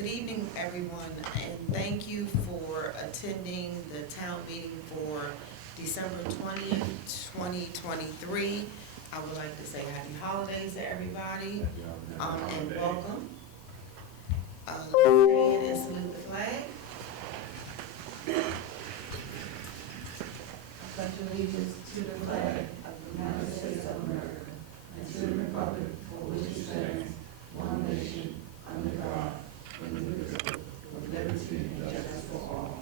Good evening, everyone, and thank you for attending the town meeting for December 20th, 2023. I would like to say happy holidays to everybody, and welcome. Let's stand and salute the flag. I pledge allegiance to the flag of the United States of America and to the republic for which it stands, one nation, under God, indivisible, with liberty and justice for all.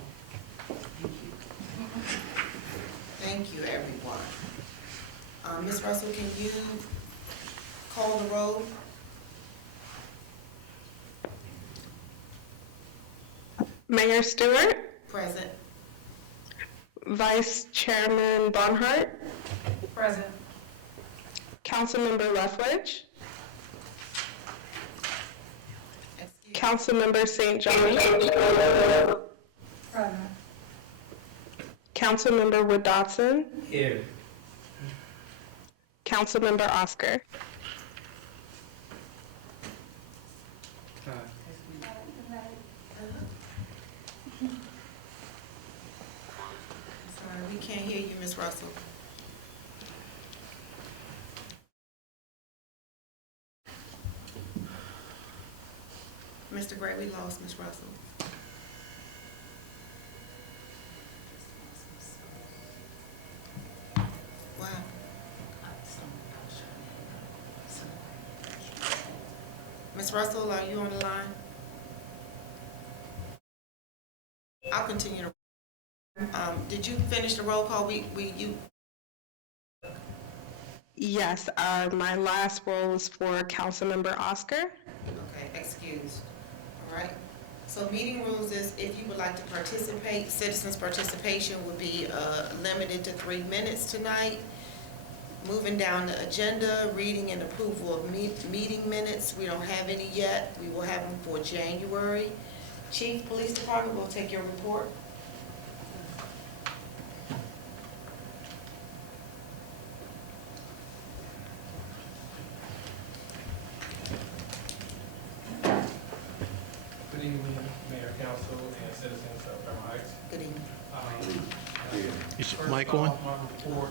Thank you, everyone. Ms. Russell, can you call the roll? Mayor Stewart, Present. Vice Chairman Barnhart, Present. Councilmember Lethledge, Excuse Councilmember St. John, Present. Councilmember Wood Dotson, Here. Councilmember Oscar. Sorry, we can't hear you, Ms. Russell. Mr. Gray, we lost Ms. Russell. Wow. Ms. Russell, are you on the line? I'll continue to. Did you finish the roll call? Yes, my last roll is for Councilmember Oscar. Okay, excused. All right. So meeting rules is if you would like to participate, citizens' participation would be limited to 3 minutes tonight. Moving down the agenda, reading and approval of meeting minutes. We don't have any yet. We will have them for January. Chief, Police Department will take your report. Good evening, Mayor, Council, and citizens of Fairmount Heights. Good evening. Is your First mic off, on? my report,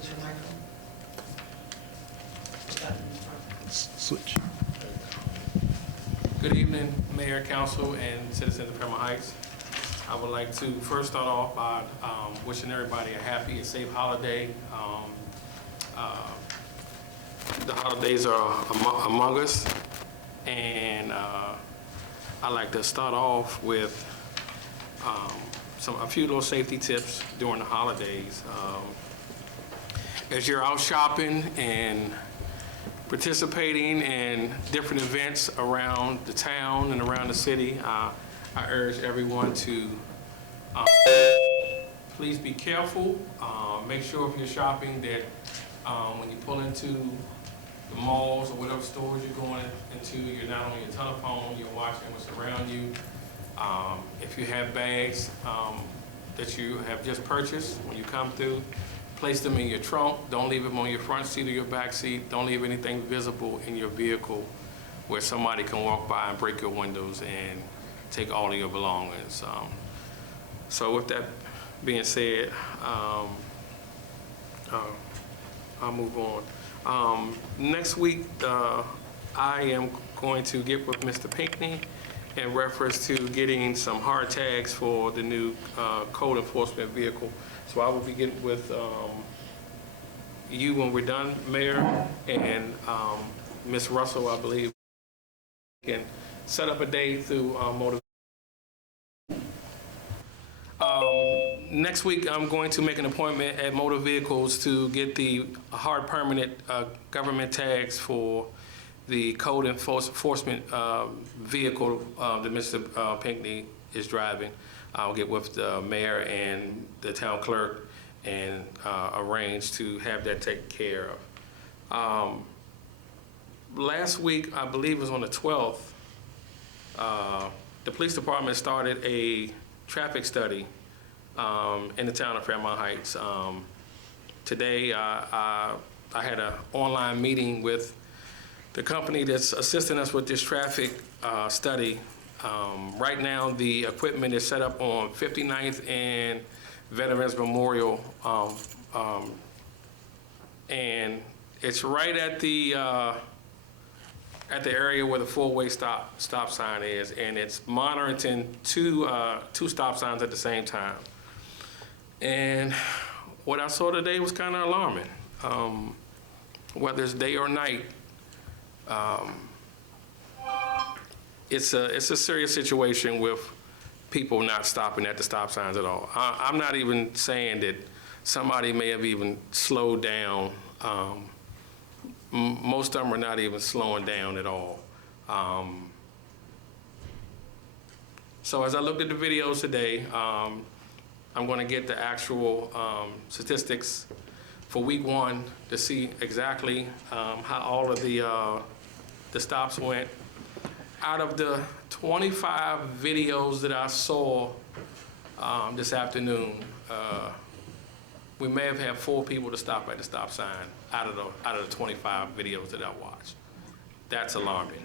Is your microphone? Switch. good evening, Mayor, Council, and citizens of Fairmount Heights. I would like to first start off by wishing everybody a happy and safe holiday. The holidays are among us, and I'd like to start off with a few little safety tips during the holidays. As you're out shopping and participating in different events around the town and around the city, I urge everyone to please be careful. Make sure if you're shopping that when you pull into the malls or whatever stores you're going into, you're not on your telephone, you're watching what's around you. If you have bags that you have just purchased, when you come through, place them in your trunk. Don't leave them on your front seat or your back seat. Don't leave anything visible in your vehicle where somebody can walk by and break your windows and take all of your belongings. So with that being said, I'll move on. Next week, I am going to get with Mr. Pinckney in reference to getting some hard tags for the new code enforcement vehicle. So I will be getting with you when we're done, Mayor, and Ms. Russell, I believe, can set up a day through Motivate. Next week, I'm going to make an appointment at Motor Vehicles to get the hard permanent government tags for the code enforcement vehicle that Mr. Pinckney is driving. I'll get with the mayor and the town clerk and arrange to have that taken care of. Last week, I believe it was on the 12th, the police department started a traffic study in the town of Fairmount Heights. Today, I had an online meeting with the company that's assisting us with this traffic study. Right now, the equipment is set up on 59th and Veterans Memorial, and it's right at the area where the four-way stop sign is, and it's monitoring two stop signs at the same time. And what I saw today was kind of alarming. Whether it's day or night, it's a serious situation with people not stopping at the stop signs at all. I'm not even saying that somebody may have even slowed down. Most of them are not even slowing down at all. So as I looked at the videos today, I'm going to get the actual statistics for week 1 to see exactly how all of the stops went. Out of the 25 videos that I saw this afternoon, we may have had 4 people to stop at the stop sign out of the 25 videos that I watched. That's alarming.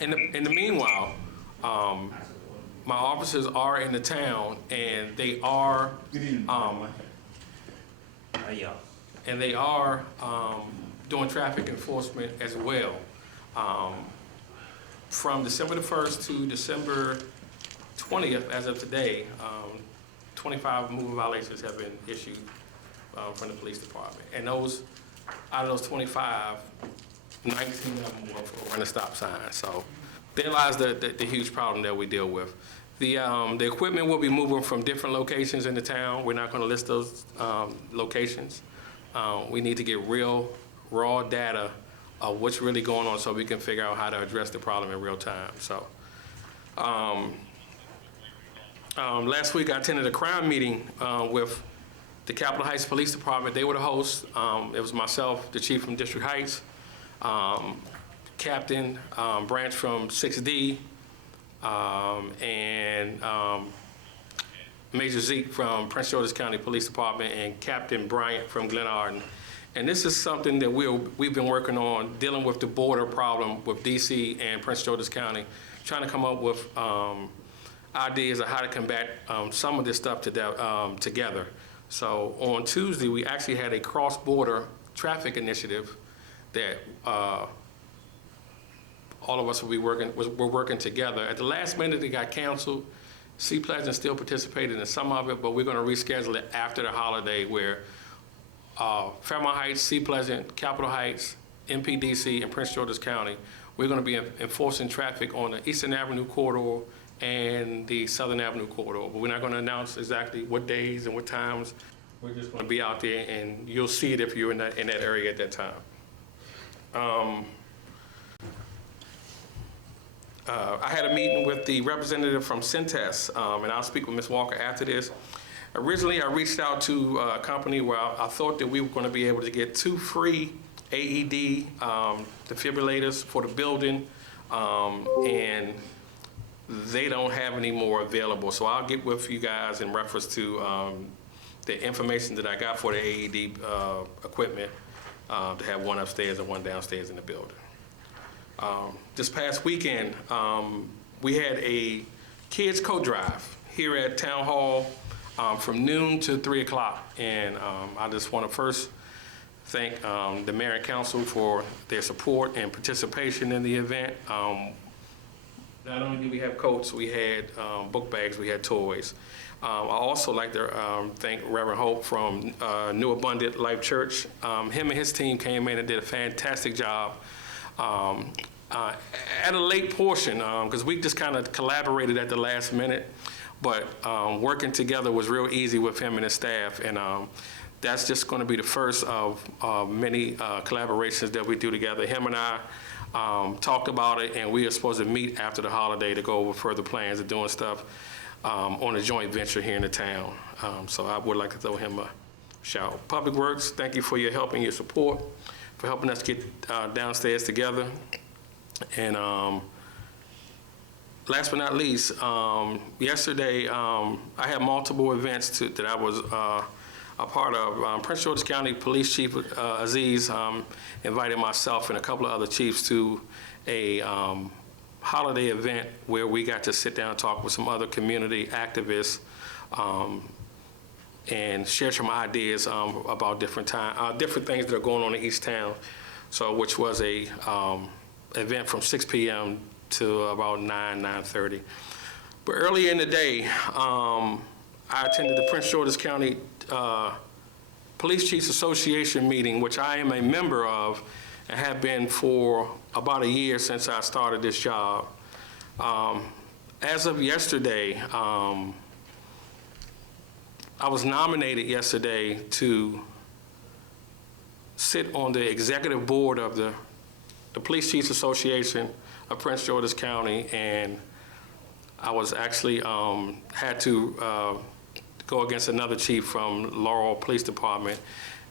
In the meanwhile, my officers are in the town, and they are doing traffic enforcement as well. From December the 1st to December 20th, as of today, 25 moving violations have been issued from the police department. And out of those 25, 19 of them were for running stop signs. So there lies the huge problem that we deal with. The equipment will be moving from different locations in the town. We're not going to list those locations. We need to get real, raw data of what's really going on so we can figure out how to address the problem in real time. So last week I attended a crime meeting with the Capitol Heights Police Department. They were the hosts. It was myself, the chief from District Heights, Captain Branch from 6D, and Major Zeke from Prince George's County Police Department, and Captain Bryant from Glen Arden. And this is something that we've been working on, dealing with the border problem with DC and Prince George's County, trying to come up with ideas of how to combat some of this stuff together. So on Tuesday, we actually had a cross-border traffic initiative that all of us we're working together. At the last minute, it got canceled. Sea Pleasant still participated in some of it, but we're going to reschedule it after the holiday, where Fairmount Heights, Sea Pleasant, Capitol Heights, MPDC, and Prince George's County, we're going to be enforcing traffic on the Eastern Avenue corridor and the Southern Avenue corridor. But we're not going to announce exactly what days and what times. We're just going to be out there, and you'll see it if you're in that area at that time. I had a meeting with the representative from Centess, and I'll speak with Ms. Walker after this. Originally, I reached out to a company where I thought that we were going to be able to get 2 free AED defibrillators for the building, and they don't have any more available. So I'll get with you guys in reference to the information that I got for the AED equipment, to have one upstairs and one downstairs in the building. This past weekend, we had a kids coat drive here at Town Hall from noon to 3 o'clock. And I just want to first thank the mayor and council for their support and participation in the event. Not only did we have coats, we had book bags, we had toys. I also like to thank Reverend Hope from New Abundant Life Church. Him and his team came in and did a fantastic job. At a late portion, because we just kind of collaborated at the last minute, but working together was real easy with him and his staff, and that's just going to be the first of many collaborations that we do together. Him and I talked about it, and we are supposed to meet after the holiday to go over further plans of doing stuff on a joint venture here in the town. So I would like to throw him a shout. Public Works, thank you for your help and your support, for helping us get downstairs together. And last but not least, yesterday I had multiple events that I was a part of. Prince George's County Police Chief Aziz invited myself and a couple of other chiefs to a holiday event where we got to sit down and talk with some other community activists and share some ideas about different things that are going on in East Town. So, which was a event from 6 p.m. to about 9:30. But earlier in the day, I attended the Prince George's County Police Chiefs Association meeting, which I am a member of and have been for about a year since I started this job. As of yesterday, I was nominated yesterday to sit on the executive board of the Police Chiefs Association of Prince George's County, and I was actually had to go against another chief from Laurel Police Department,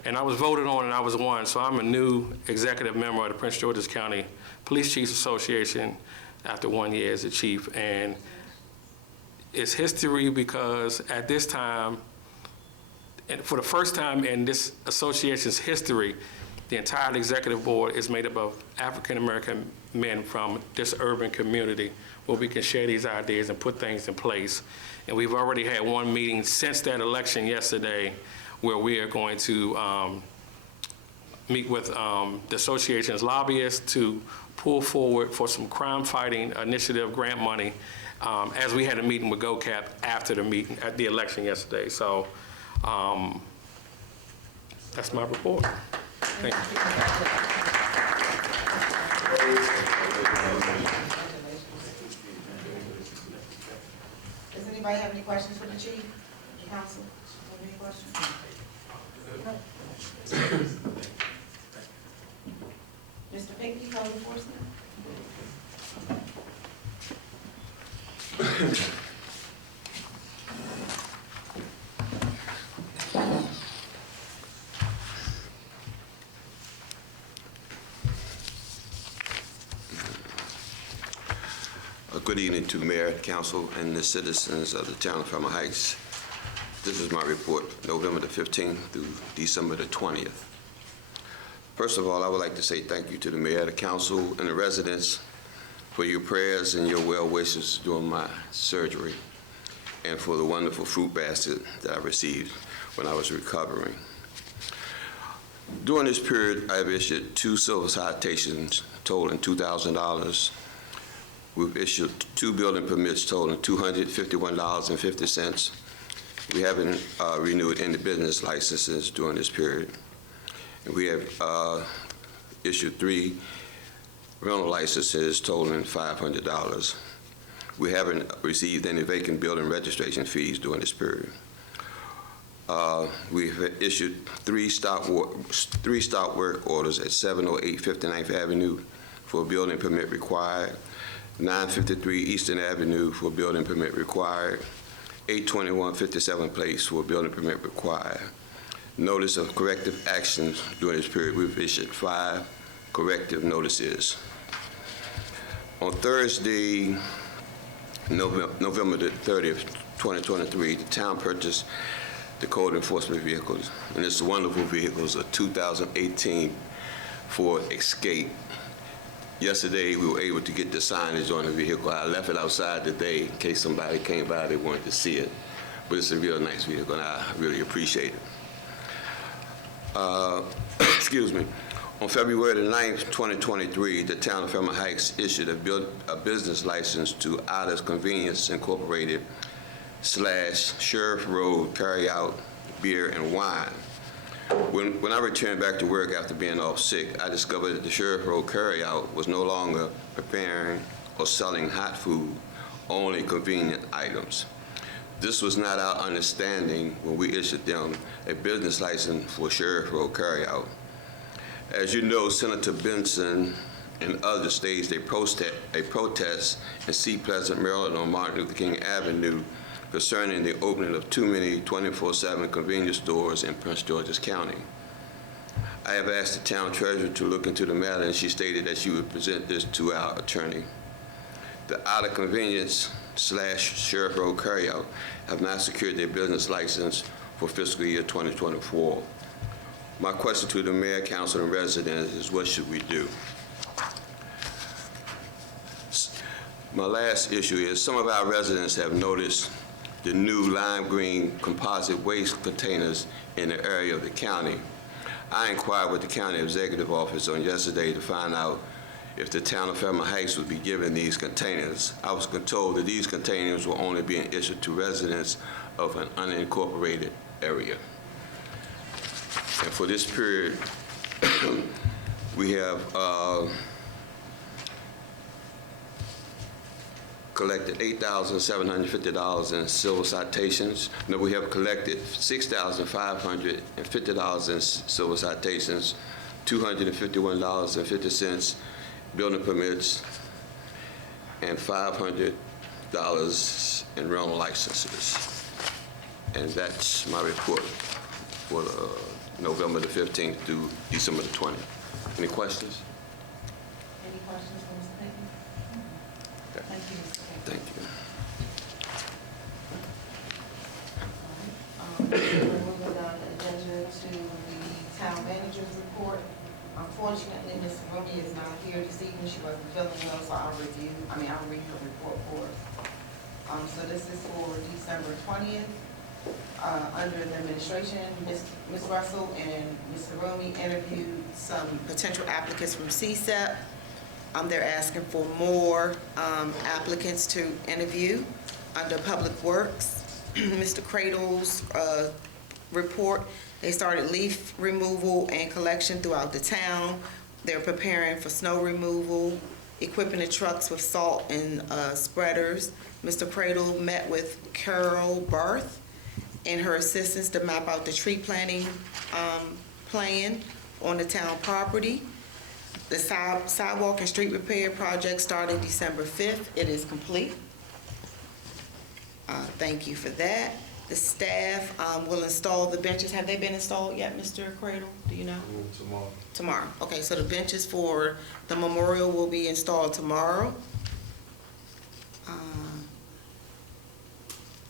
and I was voted on and I was won. So I'm a new executive member of the Prince George's County Police Chiefs Association after 1 year as a chief. And it's history because at this time, and for the first time in this association's history, the entire executive board is made up of African-American men from this urban community where we can share these ideas and put things in place. And we've already had one meeting since that election yesterday where we are going to meet with the association's lobbyists to pull forward for some crime-fighting initiative grant money as we had a meeting with GOCAP after the meeting, at the election yesterday. So that's my report. Thank you. Does anybody have any questions for the chief? Council, have any questions? Mr. Pinckney, code enforcement? Good evening to Mayor, Council, and the citizens of the town of Fairmount Heights. This is my report, November the 15th through December the 20th. First of all, I would like to say thank you to the Mayor, the Council, and the residents for your prayers and your well wishes during my surgery, and for the wonderful fruit basket that I received when I was recovering. During this period, I have issued 2 civil citations totaling $2,000. We've issued 2 building permits totaling $251.50. We haven't renewed any business licenses during this period. And we have issued 3 rental licenses totaling $500. We haven't received any vacant building registration fees during this period. We've issued 3 stop work orders at 708 59th Avenue for a building permit required, 953 Eastern Avenue for building permit required, 821 57th Place for building permit required. Notice of corrective actions during this period, we've issued 5 corrective notices. On Thursday, November the 30th, 2023, the town purchased the code enforcement vehicles, and it's wonderful vehicles, a 2018 Ford Escape. Yesterday, we were able to get the signage on the vehicle. I left it outside today in case somebody came by, they wanted to see it. But it's a real nice vehicle, and I really appreciate it. Excuse me. On February the 9th, 2023, the town of Fairmount Heights issued a business license to Ida's Convenience Incorporated / Sheriff Road Carryout Beer and Wine. When I returned back to work after being off sick, I discovered that the Sheriff Road Carryout was no longer preparing or selling hot food, only convenient items. This was not our understanding when we issued them a business license for Sheriff Road Carryout. As you know, Senator Benson and others staged a protest in Sea Pleasant, Maryland on Martin Luther King Avenue concerning the opening of too many 24/7 convenience stores in Prince George's County. I have asked the town treasurer to look into the matter, and she stated that she would present this to our attorney. The Ida Convenience / Sheriff Road Carryout have not secured their business license for fiscal year 2024. My question to the mayor, council, and residents is, what should we do? My last issue is some of our residents have noticed the new lime green composite waste containers in the area of the county. I inquired with the county executive office on yesterday to find out if the town of Fairmount Heights would be given these containers. I was told that these containers were only being issued to residents of an unincorporated area. And for this period, we have collected $8,750 in civil citations. No, we have collected $6,550 in civil citations, $251.50 building permits, and $500 in rental licenses. And that's my report for November the 15th through December the 20th. Any questions? Any questions for Mr. Pinkney? Thank you, Mr. Pinkney. Thank you. We're moving down the agenda to the town manager's report. Unfortunately, Ms. Rumi is not here this evening. She wasn't feeling well, so I'll read her report for us. So this is for December 20th. Under the administration, Ms. Russell and Mr. Rumi interviewed some potential applicants from CSEP. They're asking for more applicants to interview. Under Public Works, Mr. Cradle's report, they started leaf removal and collection throughout the town. They're preparing for snow removal, equipping the trucks with salt and spreaders. Mr. Cradle met with Carol Barth and her assistants to map out the tree planting plan on the town property. The sidewalk and street repair project starting December 5th. It is complete. Thank you for that. The staff will install the benches. Have they been installed yet, Mr. Cradle? Do you know? Tomorrow. Tomorrow. Okay, so the benches for the memorial will be installed tomorrow.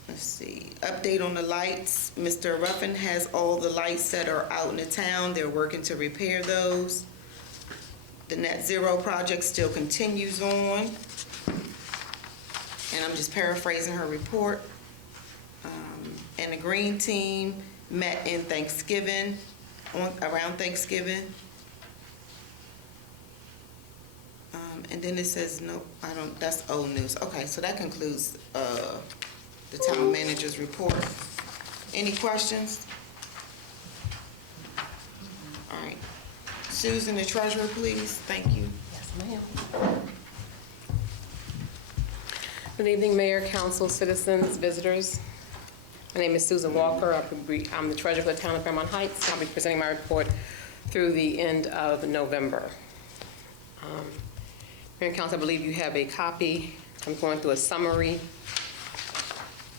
Let's see, update on the lights. Mr. Ruffin has all the lights that are out in the town. They're working to repair those. The Net Zero project still continues on. And I'm just paraphrasing her report. And the green team met in Thanksgiving, around Thanksgiving. And then it says, no, that's old news. Okay, so that concludes the town manager's report. Any questions? All right. Susan, the treasurer, please. Thank you. Yes, ma'am. Good evening, Mayor, Council, citizens, visitors. My name is Susan Walker. I'm the treasurer for the town of Fairmount Heights. I'll be presenting my report through the end of November. Mayor and Council, I believe you have a copy. I'm going through a summary.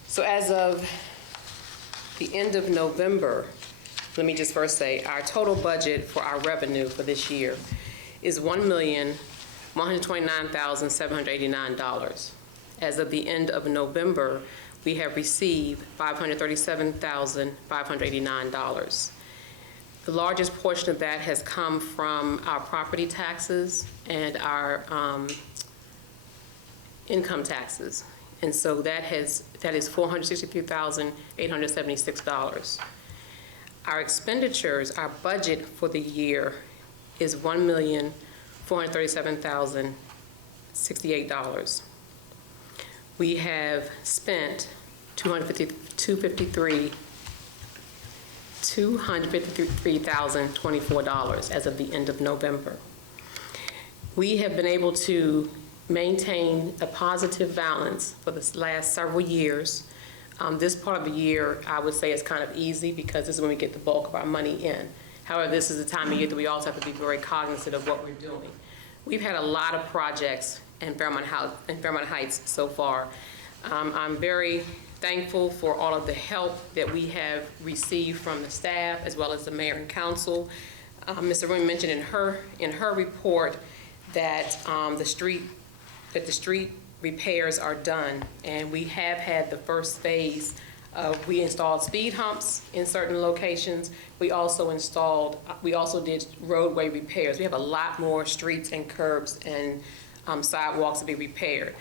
So as of the end of November, let me just first say, our total budget for our revenue for this year is $1,129,789. As of the end of November, we have received $537,589. The largest portion of that has come from our property taxes and our income taxes. And so that is $463,876. Our expenditures, our budget for the year is $1,437,068. We have spent $253,024 as of the end of November. We have been able to maintain a positive balance for the last several years. This part of the year, I would say, is kind of easy because this is when we get the bulk of our money in. However, this is the time of year that we also have to be very cognizant of what we're doing. We've had a lot of projects in Fairmount Heights so far. I'm very thankful for all of the help that we have received from the staff as well as the mayor and council. Ms. Arun mentioned in her report that the street repairs are done, and we have had the first phase. We installed speed humps in certain locations. We also did roadway repairs. We have a lot more streets and curbs and sidewalks to be repaired.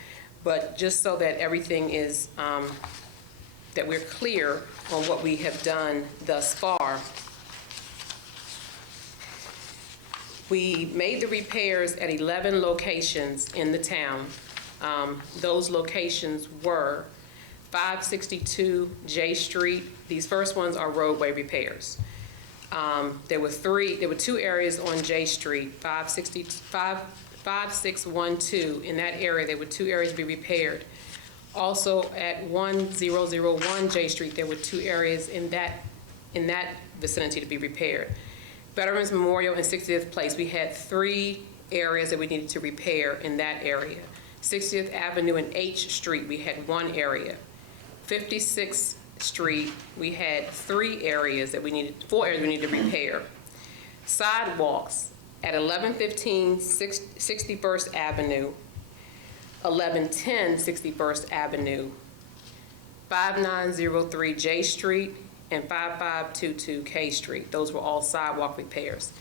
But just so that everything is, that we're clear on what we have done thus far, we made the repairs at 11 locations in the town. Those locations were 562 J Street. These first ones are roadway repairs. There were 2 areas on J Street, 5612. In that area, there were 2 areas to be repaired. Also at 1001 J Street, there were 2 areas in that vicinity to be repaired. Veterans Memorial and 60th Place, we had 3 areas that we needed to repair in that area. 60th Avenue and H Street, we had 1 area. 56th Street, we had 4 areas we needed to repair. Sidewalks at 1115 61st Avenue, 1110 61st Avenue, 5903 J Street, and 5522 K Street. Those were all sidewalk repairs.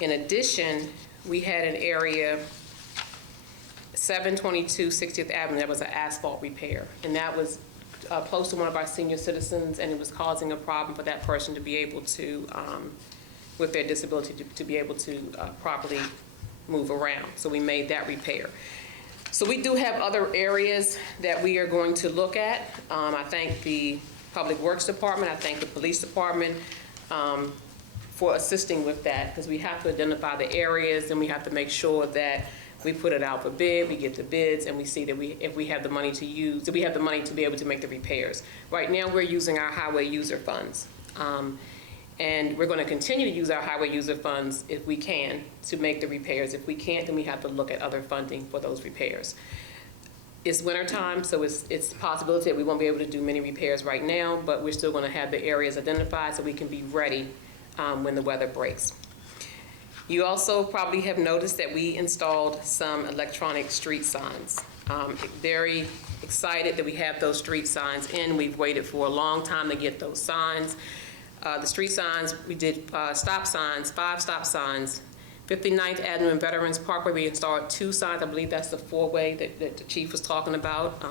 In addition, we had an area, 722 60th Avenue, that was an asphalt repair. And that was close to one of our senior citizens, and it was causing a problem for that person to be able to, with their disability, to be able to properly move around. So we made that repair. So we do have other areas that we are going to look at. I thank the Public Works Department, I thank the Police Department for assisting with that, because we have to identify the areas and we have to make sure that we put it out for bid, we get the bids, and we see that if we have the money to use, that we have the money to be able to make the repairs. Right now, we're using our highway user funds. And we're going to continue to use our highway user funds if we can to make the repairs. If we can't, then we have to look at other funding for those repairs. It's winter time, so it's a possibility that we won't be able to do many repairs right now, but we're still going to have the areas identified so we can be ready when the weather breaks. You also probably have noticed that we installed some electronic street signs. Very excited that we have those street signs in. We've waited for a long time to get those signs. The street signs, we did stop signs, 5 stop signs. 59th Avenue and Veterans Parkway, we installed 2 signs. I believe that's the 4-way that the chief was talking about.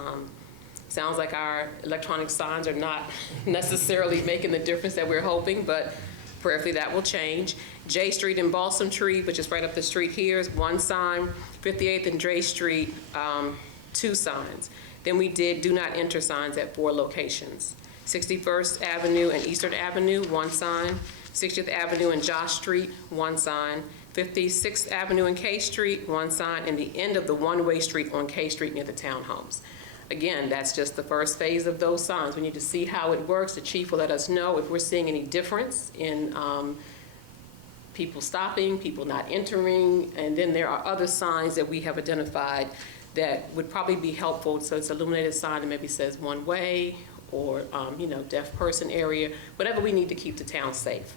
Sounds like our electronic signs are not necessarily making the difference that we're hoping, but prayerfully that will change. J Street and Balsam Tree, which is right up the street here, is 1 sign. 58th and J Street, 2 signs. Then we did do not enter signs at 4 locations. 61st Avenue and Eastern Avenue, 1 sign. 60th Avenue and Josh Street, 1 sign. 56th Avenue and K Street, 1 sign, and the end of the one-way street on K Street near the townhomes. Again, that's just the first phase of those signs. We need to see how it works. The chief will let us know if we're seeing any difference in people stopping, people not entering, and then there are other signs that we have identified that would probably be helpful. So it's an illuminated sign that maybe says one way or, deaf person area, whatever we need to keep the town safe.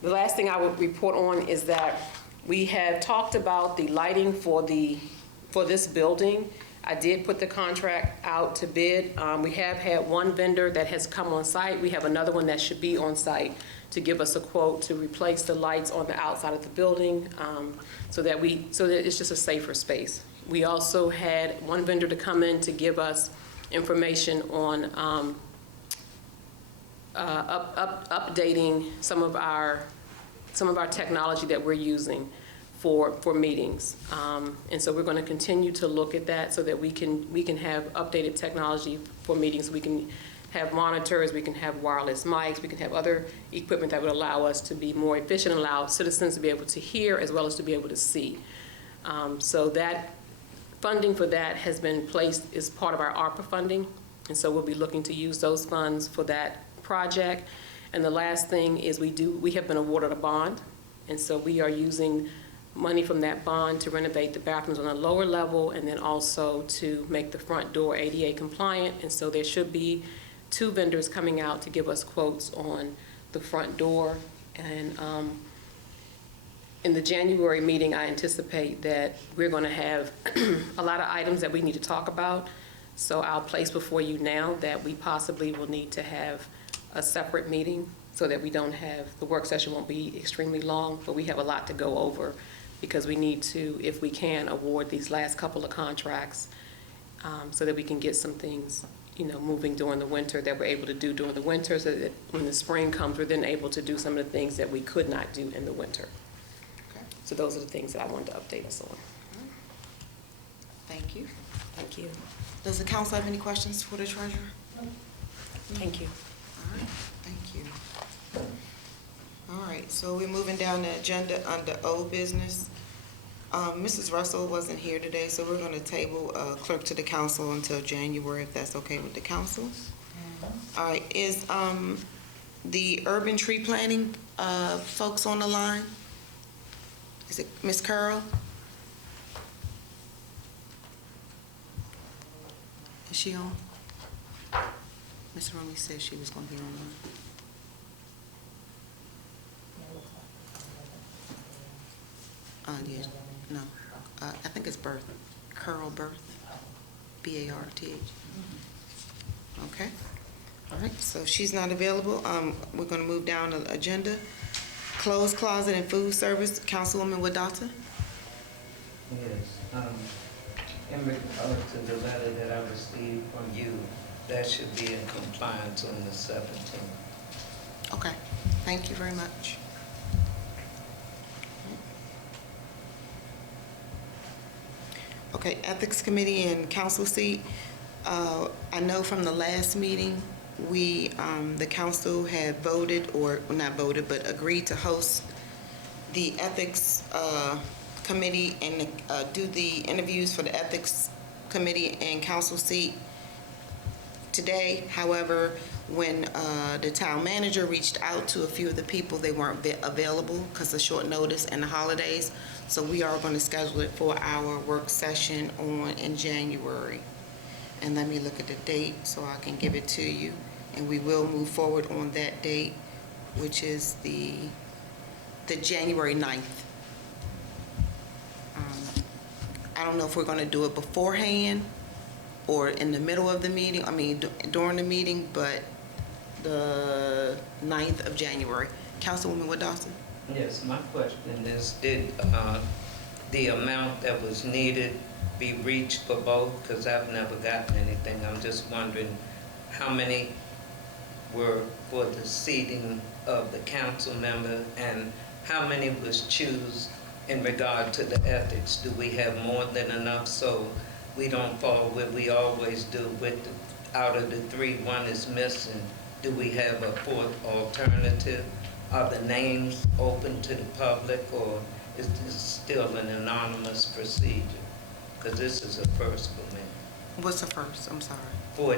The last thing I would report on is that we have talked about the lighting for this building. I did put the contract out to bid. We have had 1 vendor that has come on site. We have another one that should be on site to give us a quote to replace the lights on the outside of the building so that it's just a safer space. We also had 1 vendor to come in to give us information on updating some of our technology that we're using for meetings. And so we're going to continue to look at that so that we can have updated technology for meetings. We can have monitors, we can have wireless mics, we can have other equipment that would allow us to be more efficient and allow citizens to be able to hear as well as to be able to see. So that funding for that has been placed as part of our ARPA funding. And so we'll be looking to use those funds for that project. And the last thing is we have been awarded a bond. And so we are using money from that bond to renovate the bathrooms on a lower level and then also to make the front door ADA compliant. And so there should be 2 vendors coming out to give us quotes on the front door. And in the January meeting, I anticipate that we're going to have a lot of items that we need to talk about. So I'll place before you now that we possibly will need to have a separate meeting so that we don't have, the work session won't be extremely long, but we have a lot to go over because we need to, if we can, award these last couple of contracts so that we can get some things, moving during the winter that we're able to do during the winter, so that when the spring comes, we're then able to do some of the things that we could not do in the winter. Okay. So those are the things that I wanted to update us on. Thank you. Thank you. Does the council have any questions for the treasurer? Thank you. All right, thank you. All right, so we're moving down the agenda under old business. Mrs. Russell wasn't here today, so we're gonna table clerk to the council until January, if that's okay with the council. All right, is the urban tree planting folks on the line? Is it Ms. Carroll? Is she on? Ms. Rumley said she was gonna be on. Yes, no, I think it's Berth, Carl Berth, B-A-R-T-H. Okay, all right, so she's not available. We're gonna move down the agenda. Clothes closet and food service, Councilwoman Wadata? Yes, in regard to the letter that I received from you, that should be in compliance on the 17th. Okay, thank you very much. Okay, Ethics Committee and Council seat. I know from the last meeting, the council had voted, or not voted, but agreed to host the Ethics Committee and do the interviews for the Ethics Committee and Council seat today. However, when the town manager reached out to a few of the people, they weren't available because of short notice and the holidays. So we are going to schedule it for our work session in January. And let me look at the date so I can give it to you. And we will move forward on that date, which is the January 9th. I don't know if we're going to do it beforehand or in the middle of the meeting, during the meeting, but the 9th of January. Councilwoman Wadawson? Yes, my question is, did the amount that was needed be reached for both? Because I've never gotten anything. I'm just wondering how many were for the seating of the council member and how many was choose in regard to the ethics. Do we have more than enough so we don't fall where we always do with out of the three, one is missing? Do we have a fourth alternative? Are the names open to the public, or is this still an anonymous procedure? Because this is a first for me. What's the first? I'm sorry. For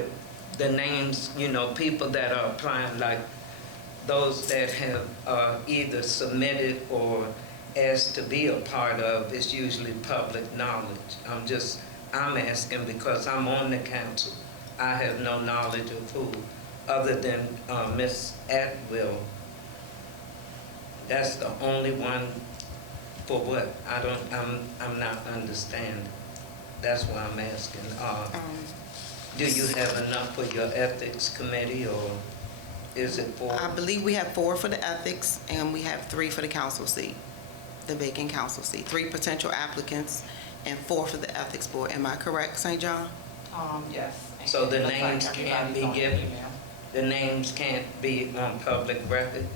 the names, people that are applying, like those that have either submitted or asked to be a part of, is usually public knowledge. I'm asking because I'm on the council. I have no knowledge of who, other than Miss Atwill. That's the only one. For what? I'm not understanding. That's why I'm asking. Do you have enough for your ethics committee, or is it 4? I believe we have 4 for the ethics and we have 3 for the council seat, the vacant council seat. 3 potential applicants and 4 for the ethics board. Am I correct, St. John? Yes. So the Looks like names can't be everybody's on the given? email. The names can't be on public record,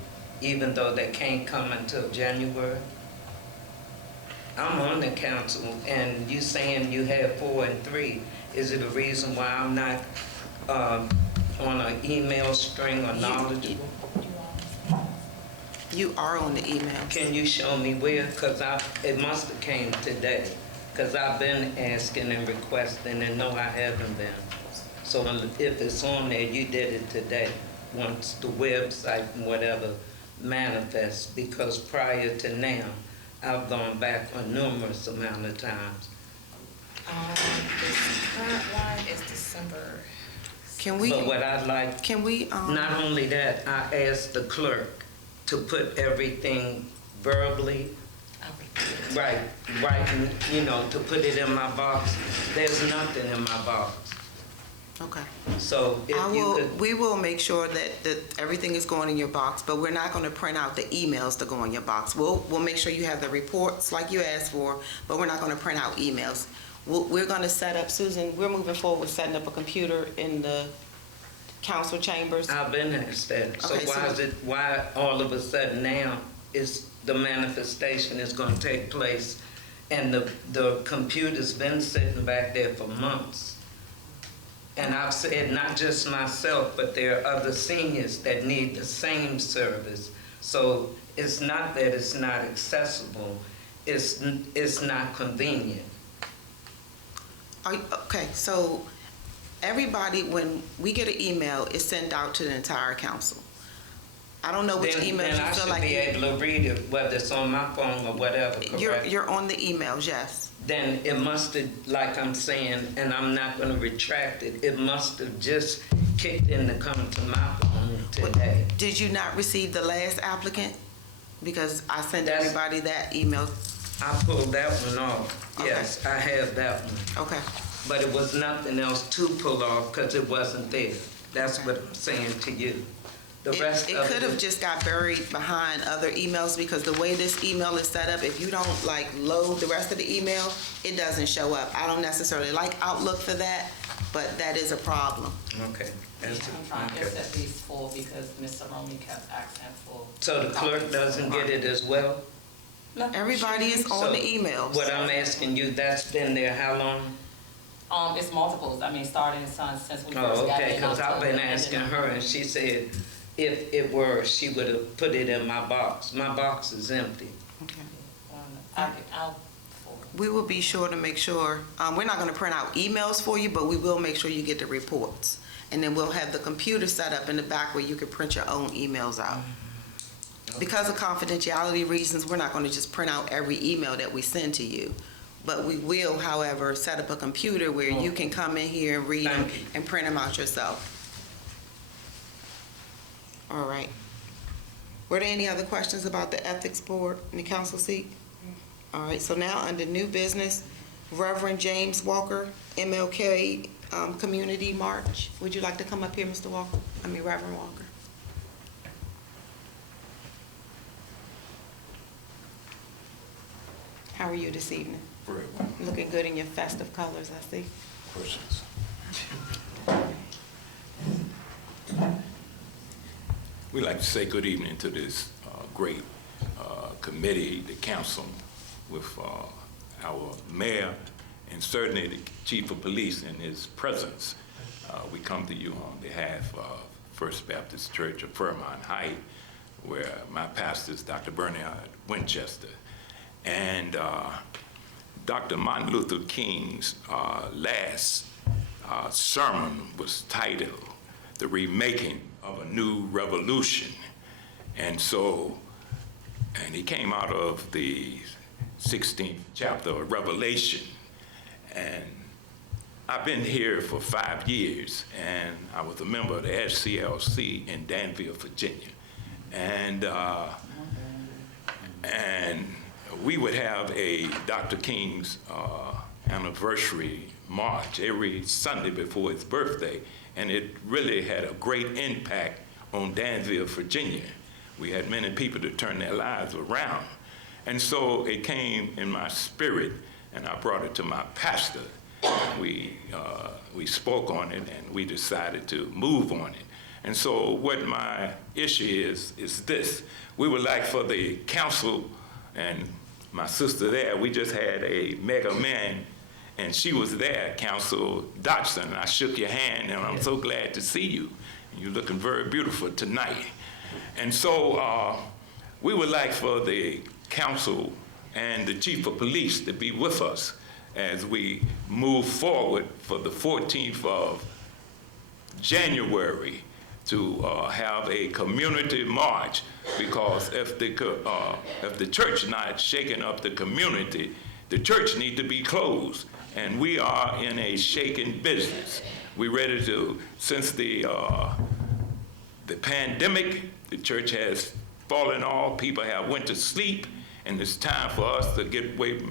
even though they can't come until January? I'm on the council, and you saying you have 4 and 3. Is it a reason why I'm not on an email string or knowledgeable? You are on the email. Can you show me where? Because it must have came today. Because I've been asking and requesting, and no, I haven't been. So if it's on there, you did it today, once the website and whatever manifests. Because prior to now, I've gone back a numerous amount of times. This current one is December. Can we? But what I'd like, Can we? not only that, I asked the clerk to put everything verbally, right, and, to put it in my box. There's nothing in my box. Okay. So if you could, We will make sure that everything is going in your box, but we're not going to print out the emails to go in your box. We'll make sure you have the reports like you asked for, but we're not going to print out emails. We're going to set up, Susan, we're moving forward with setting up a computer in the council chambers. I've been asked that. So Okay, why all of a sudden now is the manifestation is gonna take place and the computer's been sitting back there for months? And I've said, not just myself, but there are other seniors that need the same service. So it's not that it's not accessible, it's not convenient. Okay, so everybody, when we get an email, it's sent out to the entire council. I don't know which emails Then you I feel should like. be able to read it, whether it's on my phone or whatever, correct? You're on the emails, yes. Then it must have, like I'm saying, and I'm not gonna retract it, it must have just kicked in to come to my phone today. Did you not receive the last applicant? Because I sent That's- everybody that email. I pulled that one off. Okay. Yes, I have that one. Okay, But it was nothing else to pull off because it wasn't there. That's Okay. what I'm saying to you. The it rest of could have just got buried behind other emails because the way this email is set up, if you don't like load the rest of the email, it doesn't show up. I don't necessarily like Outlook for that, but that is a problem. Okay. That's it. I'm trying, Okay. it's at least full because Ms. Saroni kept asking for. So the clerk doesn't get it as well? No, Everybody is on the So, emails. What I'm asking you, that's been there how long? It's multiples, I mean, starting since we first Oh, got okay, in because I've been October, and asking then- her and she said if it were, she would have put it in my box. My box is empty. Okay. I'll forward. We will be sure to make sure, we're not gonna print out emails for you, but we will make sure you get the reports. And then we'll have the computer set up in the back where you can print your own emails out. Because of confidentiality reasons, we're not gonna just print out every email that we send to you. But we will, however, set up a computer where you can come in here and read them Thank you. and print them out yourself. All right. Were there any other questions about the ethics board in the council seat? All right, so now under new business, Reverend James Walker, MLK Community March. Would you like to come up here, Mr. Walker? Reverend Walker. How are you this evening? Very well. Looking good in your festive colors, I see. Questions? We'd like to say good evening to this great committee, the council, with our mayor and certainly the chief of police in his presence. We come to you on behalf of First Baptist Church of Fairmount Heights, where my pastor is Dr. Bernard Winchester. And Dr. Martin Luther King's last sermon was titled, "The Remaking of a New Revolution." And he came out of the 16th chapter of Revelation. And I've been here for 5 years, and I was a member of the SCLC in Danville, Virginia. And we would have a Dr. King's anniversary march every Sunday before his birthday, and it really had a great impact on Danville, Virginia. We had many people to turn their lives around. And so it came in my spirit, and I brought it to my pastor. We spoke on it, and we decided to move on it. And so what my issue is this. We would like for the council, and my sister there, we just had a mega man, and she was there, Council Dodson, and I shook your hand, and I'm so glad to see you. You're looking very beautiful tonight. And so we would like for the council and the chief of police to be with us as we move forward for the 14th of January to have a community march, because if the church not shaking up the community, the church need to be closed, and we are in a shaking business. We're ready to, since the pandemic, the church has fallen off, people have went to sleep, and it's time for us to get away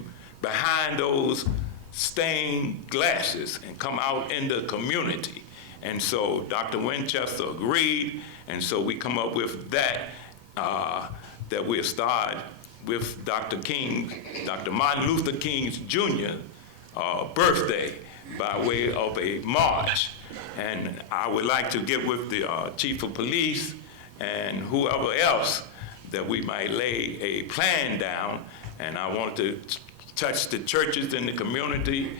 behind those stained glasses and come out in the community And so Dr. Winchester agreed, and so we come up with that, that we'll start with Dr. Martin Luther King's Jr. Birthday by way of a march. And I would like to get with the chief of police and whoever else that we might lay a plan down. And I want to touch the churches in the community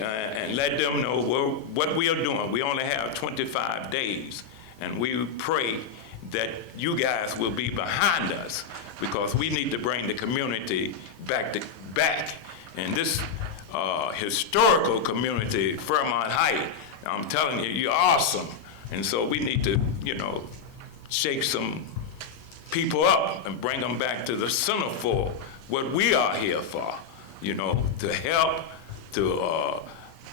and let them know what we are doing. We only have 25 days, and we pray that you guys will be behind us, because we need to bring the community back. And this historical community, Fairmount Heights, I'm telling you, you're awesome. And so we need to, shake some people up and bring them back to the center for what we are here for, to help, to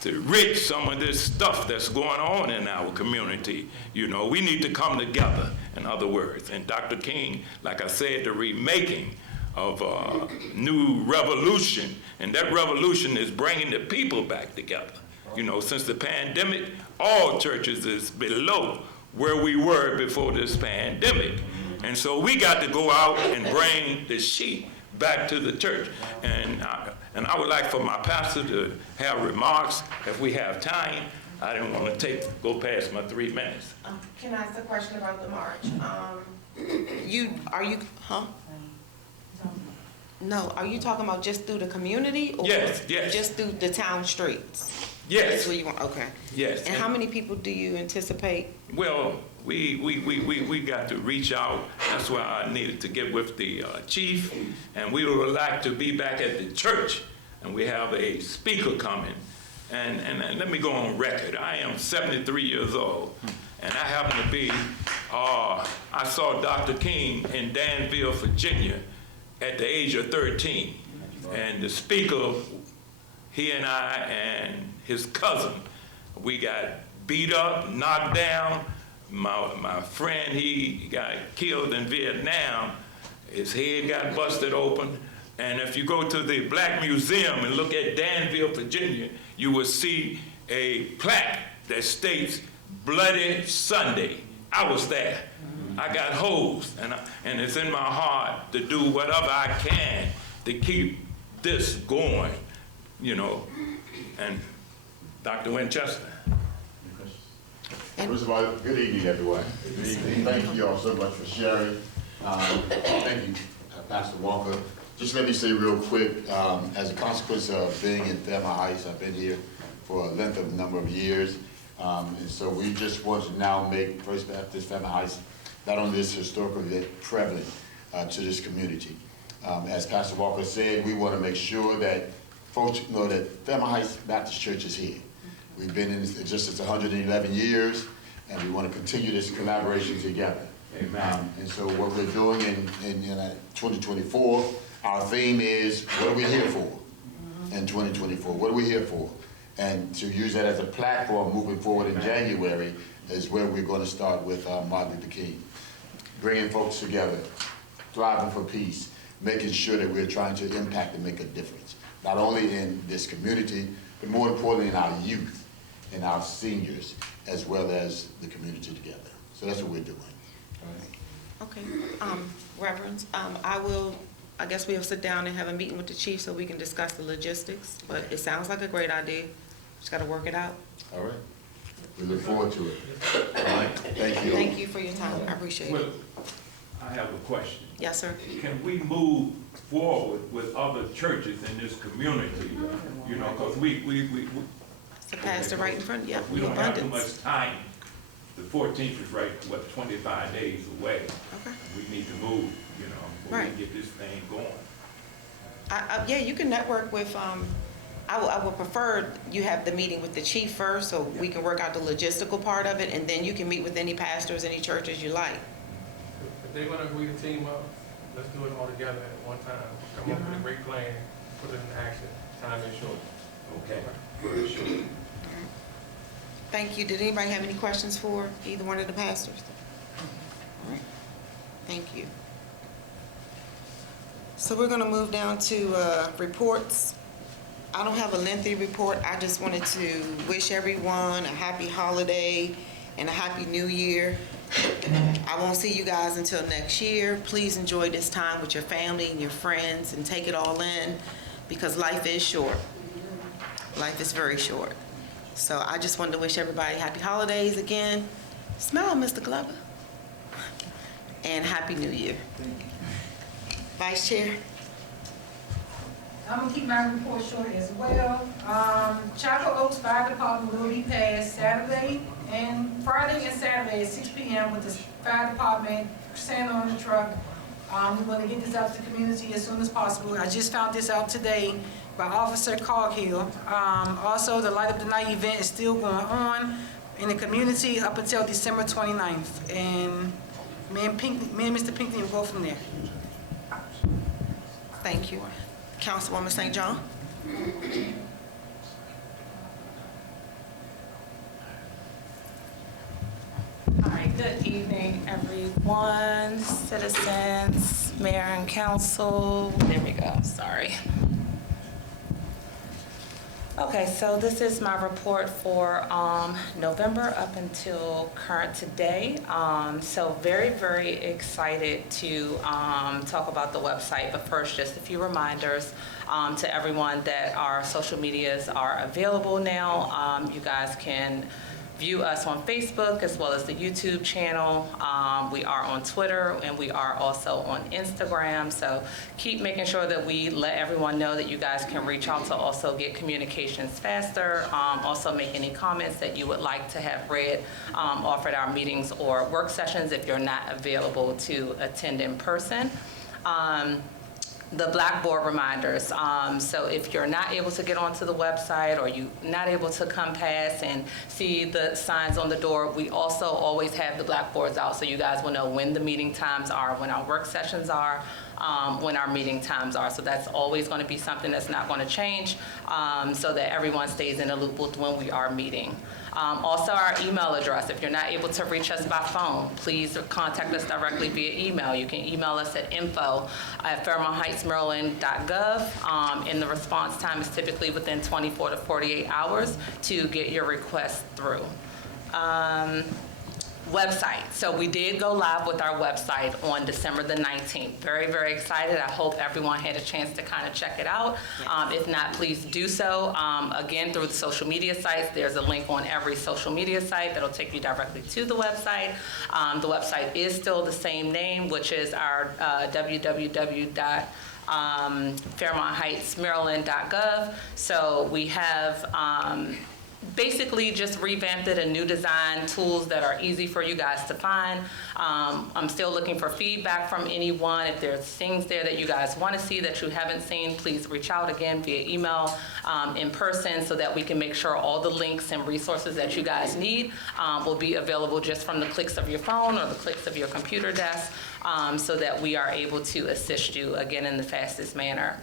rid some of this stuff that's going on in our community. We need to come together, in other words. And Dr. King, like I said, the remaking of a new revolution, and that revolution is bringing the people back together. Since the pandemic, all churches is below where we were before this pandemic. And so we got to go out and bring the sheep back to the church. And I would like for my pastor to have remarks if we have time. I didn't want to go past my 3 minutes. Can I ask a question about the march? No, are you talking about just through the community? Or Yes. just through the town streets? Yes. That's what you want, okay. Yes. And how many people do you anticipate? Well, we got to reach out. That's why I needed to get with the chief, and we would like to be back at the church, and we have a speaker coming. And let me go on record. I am 73 years old, and I happen to be, I saw Dr. King in Danville, Virginia at the age of 13. And the speaker, he and I and his cousin, we got beat up, knocked down. My friend, he got killed in Vietnam. His head got busted open. And if you go to the Black Museum and look at Danville, Virginia, you will see a plaque that states Bloody Sunday. I was there. I got hosed, and it's in my heart to do whatever I can to keep this going, And Dr. Winchester. First of all, good evening, everyone. Good evening. Thank you all so much for sharing. Thank you, Pastor Walker. Just let me say real quick, as a consequence of being in Fairmount Heights, I've been here for a length of number of years. And so we just want to now make First Baptist Fairmount Heights not only this historical event prevalent to this community. As Pastor Walker said, we want to make sure that folks know that Fairmount Heights Baptist Church is here. We've been in existence 111 years, and we want to continue this collaboration together. Amen. And so what we're doing in 2024, our theme is, what are we here for in 2024? What are we here for? And to use that as a platform moving forward in January is where we're going to start with Martin Luther King. Bringing folks together, thriving for peace, making sure that we're trying to impact and make a difference, not only in this community, but more importantly in our youth and our seniors, as well as the community together. So that's what we're doing. All right. Okay, Reverends, I guess we'll sit down and have a meeting with the chief so we can discuss the logistics, but it sounds like a great idea. Just gotta work it out. All right. We look forward to it. All right. Thank you. Thank you for your time, I appreciate Well, it. I have a question. Yes, sir. Can we move forward with other churches in this community? Because So Pastor right in front, yeah, we don't have too abundance. much time. The 14th is 25 days away. Okay. We need to move, before we Right. get this thing going. Yeah, you can network with, I would prefer you have the meeting with the chief first so we can work out the logistical part of it, and then you can meet with any pastors, any churches you like. If they're gonna agree to team up, let's do it all together at one time. Come up with a great plan, put it in action, time is short. Okay, very sure. Thank you. Did anybody have any questions for either one of the pastors? All right. Thank you. So we're gonna move down to reports. I don't have a lengthy report. I just wanted to wish everyone a happy holiday and a happy new year. I won't see you guys until next year. Please enjoy this time with your family and your friends and take it all in, because life is short. Life is very short. So I just wanted to wish everybody happy holidays again. Smile, Mr. Glover. And happy new year. Vice Chair. I'm gonna keep my report short as well. Chapel Oaks Fire Department will be passed Saturday and Friday and Saturday at 6 p.m. with the fire department, Santa on the truck. We want to get this out to the community as soon as possible. I just found this out today by Officer Coghill. Also, the Light Up the Night event is still going on in the community up until December 29th. And me and Mr. Pinckney will go from there. Thank you. Councilwoman St. John. All right, good evening, everyone, citizens, mayor and council. There we go, sorry. Okay, so this is my report for November up until current today. So very, very excited to talk about the website, but first just a few reminders to everyone that our social medias are available now. You guys can view us on Facebook as well as the YouTube channel. We are on Twitter and we are also on Instagram. So keep making sure that we let everyone know that you guys can reach out to also get communications faster. Also make any comments that you would like to have read off at our meetings or work sessions if you're not available to attend in person. The Blackboard reminders. So if you're not able to get onto the website or you're not able to come past and see the signs on the door, we also always have the Blackboards out so you guys will know when the meeting times are, when our work sessions are, when our meeting times are. So that's always going to be something that's not going to change so that everyone stays in the loop with when we are meeting. Also our email address. If you're not able to reach us by phone, please contact us directly via email. You can email us at info@fairmountheightsmaryland.gov. And the response time is typically within 24 to 48 hours to get your request through. Website. So we did go live with our website on December the 19th. Very, very excited. I hope everyone had a chance to kind of check it out. If not, please do so. Again, through the social media sites, there's a link on every social media site that'll take you directly to the website. The website is still the same name, which is our www.fairmountheightsmaryland.gov. So we have basically just revamped it, a new design, tools that are easy for you guys to find. I'm still looking for feedback from anyone. If there's things there that you guys want to see that you haven't seen, please reach out again via email, in person, so that we can make sure all the links and resources that you guys need will be available just from the clicks of your phone or the clicks of your computer desk, so that we are able to assist you again in the fastest manner.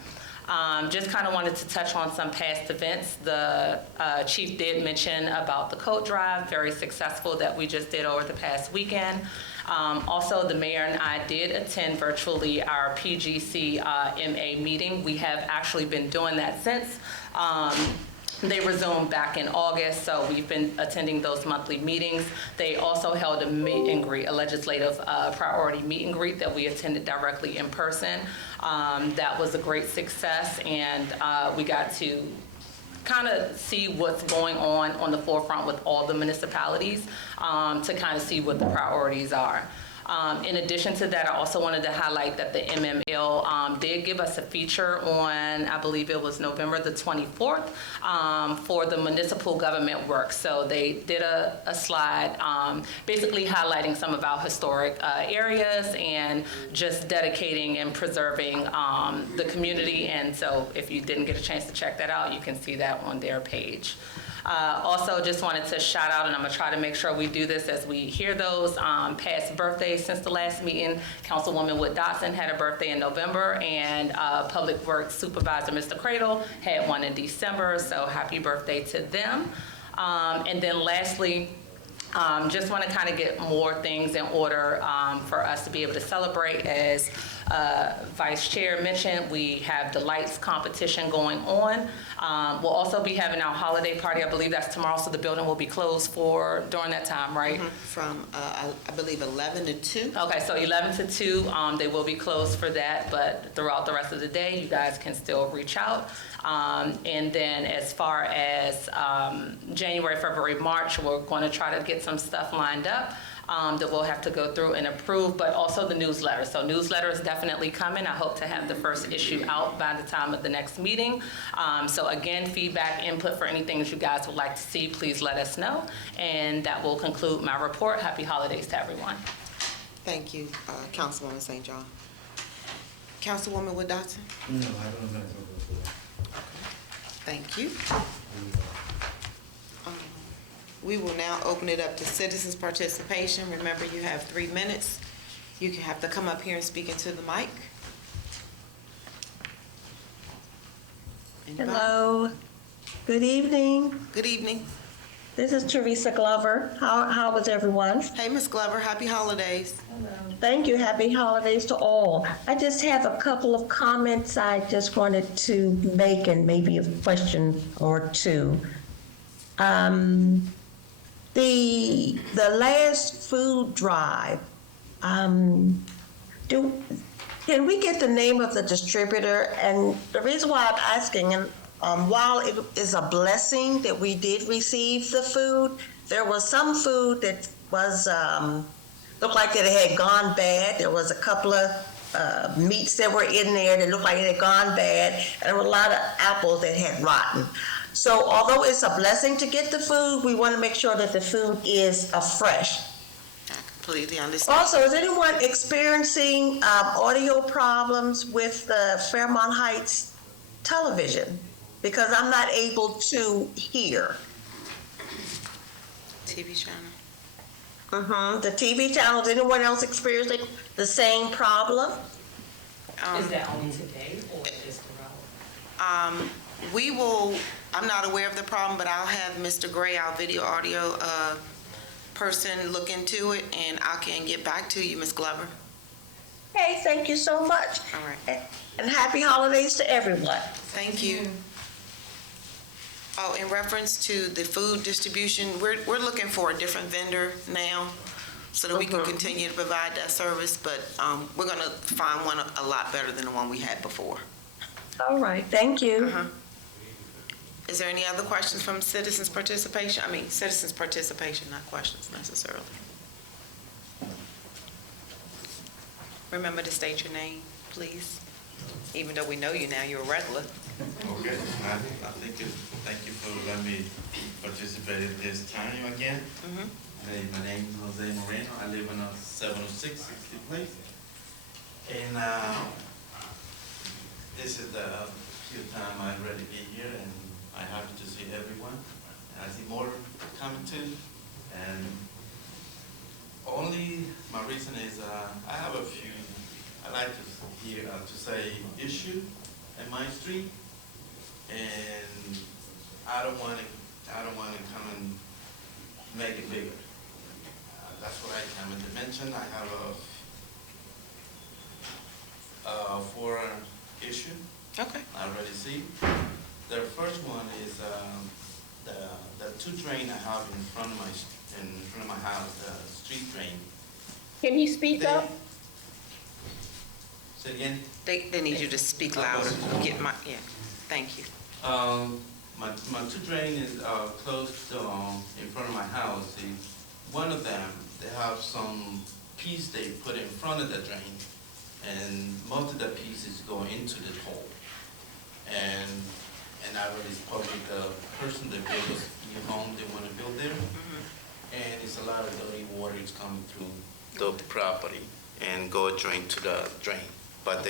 Just kind of wanted to touch on some past events. The chief did mention about the coat drive, very successful, that we just did over the past weekend. Also, the mayor and I did attend virtually our PGC MA meeting. We have actually been doing that since. They resumed back in August, so we've been attending those monthly meetings. They also held a meet and greet, a legislative priority meet and greet that we attended directly in person. That was a great success, and we got to kind of see what's going on the forefront with all the municipalities to kind of see what the priorities are. In addition to that, I also wanted to highlight that the MML did give us a feature on, I believe it was November the 24th, for the municipal government work. So they did a slide basically highlighting some of our historic areas and just dedicating and preserving the community. And so if you didn't get a chance to check that out, you can see that on their page. Also, just wanted to shout out, and I'm gonna try to make sure we do this as we hear those past birthdays since the last meeting. Councilwoman Wood Dotson had a birthday in November, and Public Works Supervisor Mr. Cradle had one in December, so happy birthday to them. And then lastly, just want to kind of get more things in order for us to be able to celebrate as Vice Chair mentioned, we have the lights competition going on. We'll also be having our holiday party. I believe that's tomorrow, so the building will be closed during that time, right? From, I believe 11 to 2. Okay, so 11 to 2, they will be closed for that, but throughout the rest of the day, you guys can still reach out. And then as far as January, February, March, we're going to try to get some stuff lined up that we'll have to go through and approve, but also the newsletter. So newsletter is definitely coming. I hope to have the first issue out by the time of the next meeting. So again, feedback, input for anything that you guys would like to see, please let us know. And that will conclude my report. Happy holidays to everyone. Thank you, Councilwoman St. John. Councilwoman Wood Dotson? No, I don't know. Thank you. We will now open it up to citizens' participation. Remember, you have 3 minutes. You can have to come up here and speak into the mic. Anybody? Hello, good evening. Good evening. This is Teresa Glover. How was everyone? Hey, Ms. Glover, happy holidays. Thank you. Happy holidays to all. I just have a couple of comments I just wanted to make and maybe a question or two. The last food drive, can we get the name of the distributor? And the reason why I'm asking, and while it is a blessing that we did receive the food, there was some food that was looked like that it had gone bad. There was a couple of meats that were in there that looked like it had gone bad, and there were a lot of apples that had rotten. So although it's a blessing to get the food, we want to make sure that the food is fresh. I completely understand. Also, is anyone experiencing audio problems with the Fairmount Heights television? Because I'm not able to hear. TV channel. The TV channel, is anyone else experiencing the same problem? Is that only today or just throughout? I'm not aware of the problem, but I'll have Mr. Gray, our video audio person, look into it, and I can get back to you, Ms. Glover. Hey, thank you so much. All right. And happy holidays to everyone. Thank you. Oh, in reference to the food distribution, we're looking for a different vendor now so that we can continue to provide that service, but we're going to find one a lot better than the one we had before. All right, thank you. Is there any other questions from citizens' participation? Citizens' participation, not questions necessarily. Remember to state your name, please. Even though we know you now, you're a regular. Okay, thank you for letting me participate in this time again. My name is Jose Moreno. I live in a 706 60 Place. And this is the few time I've already been here, and I'm happy to see everyone. And I see more coming too. And only my reason is I have a few, I like to say issue in my street, and I don't want to come and make it bigger. That's what I come to mention. I have a 4 issue. Okay. I already see. The first one is the 2 drain I have in front of my house, the street drain. Can you speak up? Say again? They need you to speak louder. Yeah, thank you. My 2 drain is closed in front of my house. One of them, they have some piece they put in front of the drain, and most of the pieces go into the hole. And I already spoke with the person that built this new home they want to build there, and it's a lot of dirty water is coming through the property and go drain to the drain. But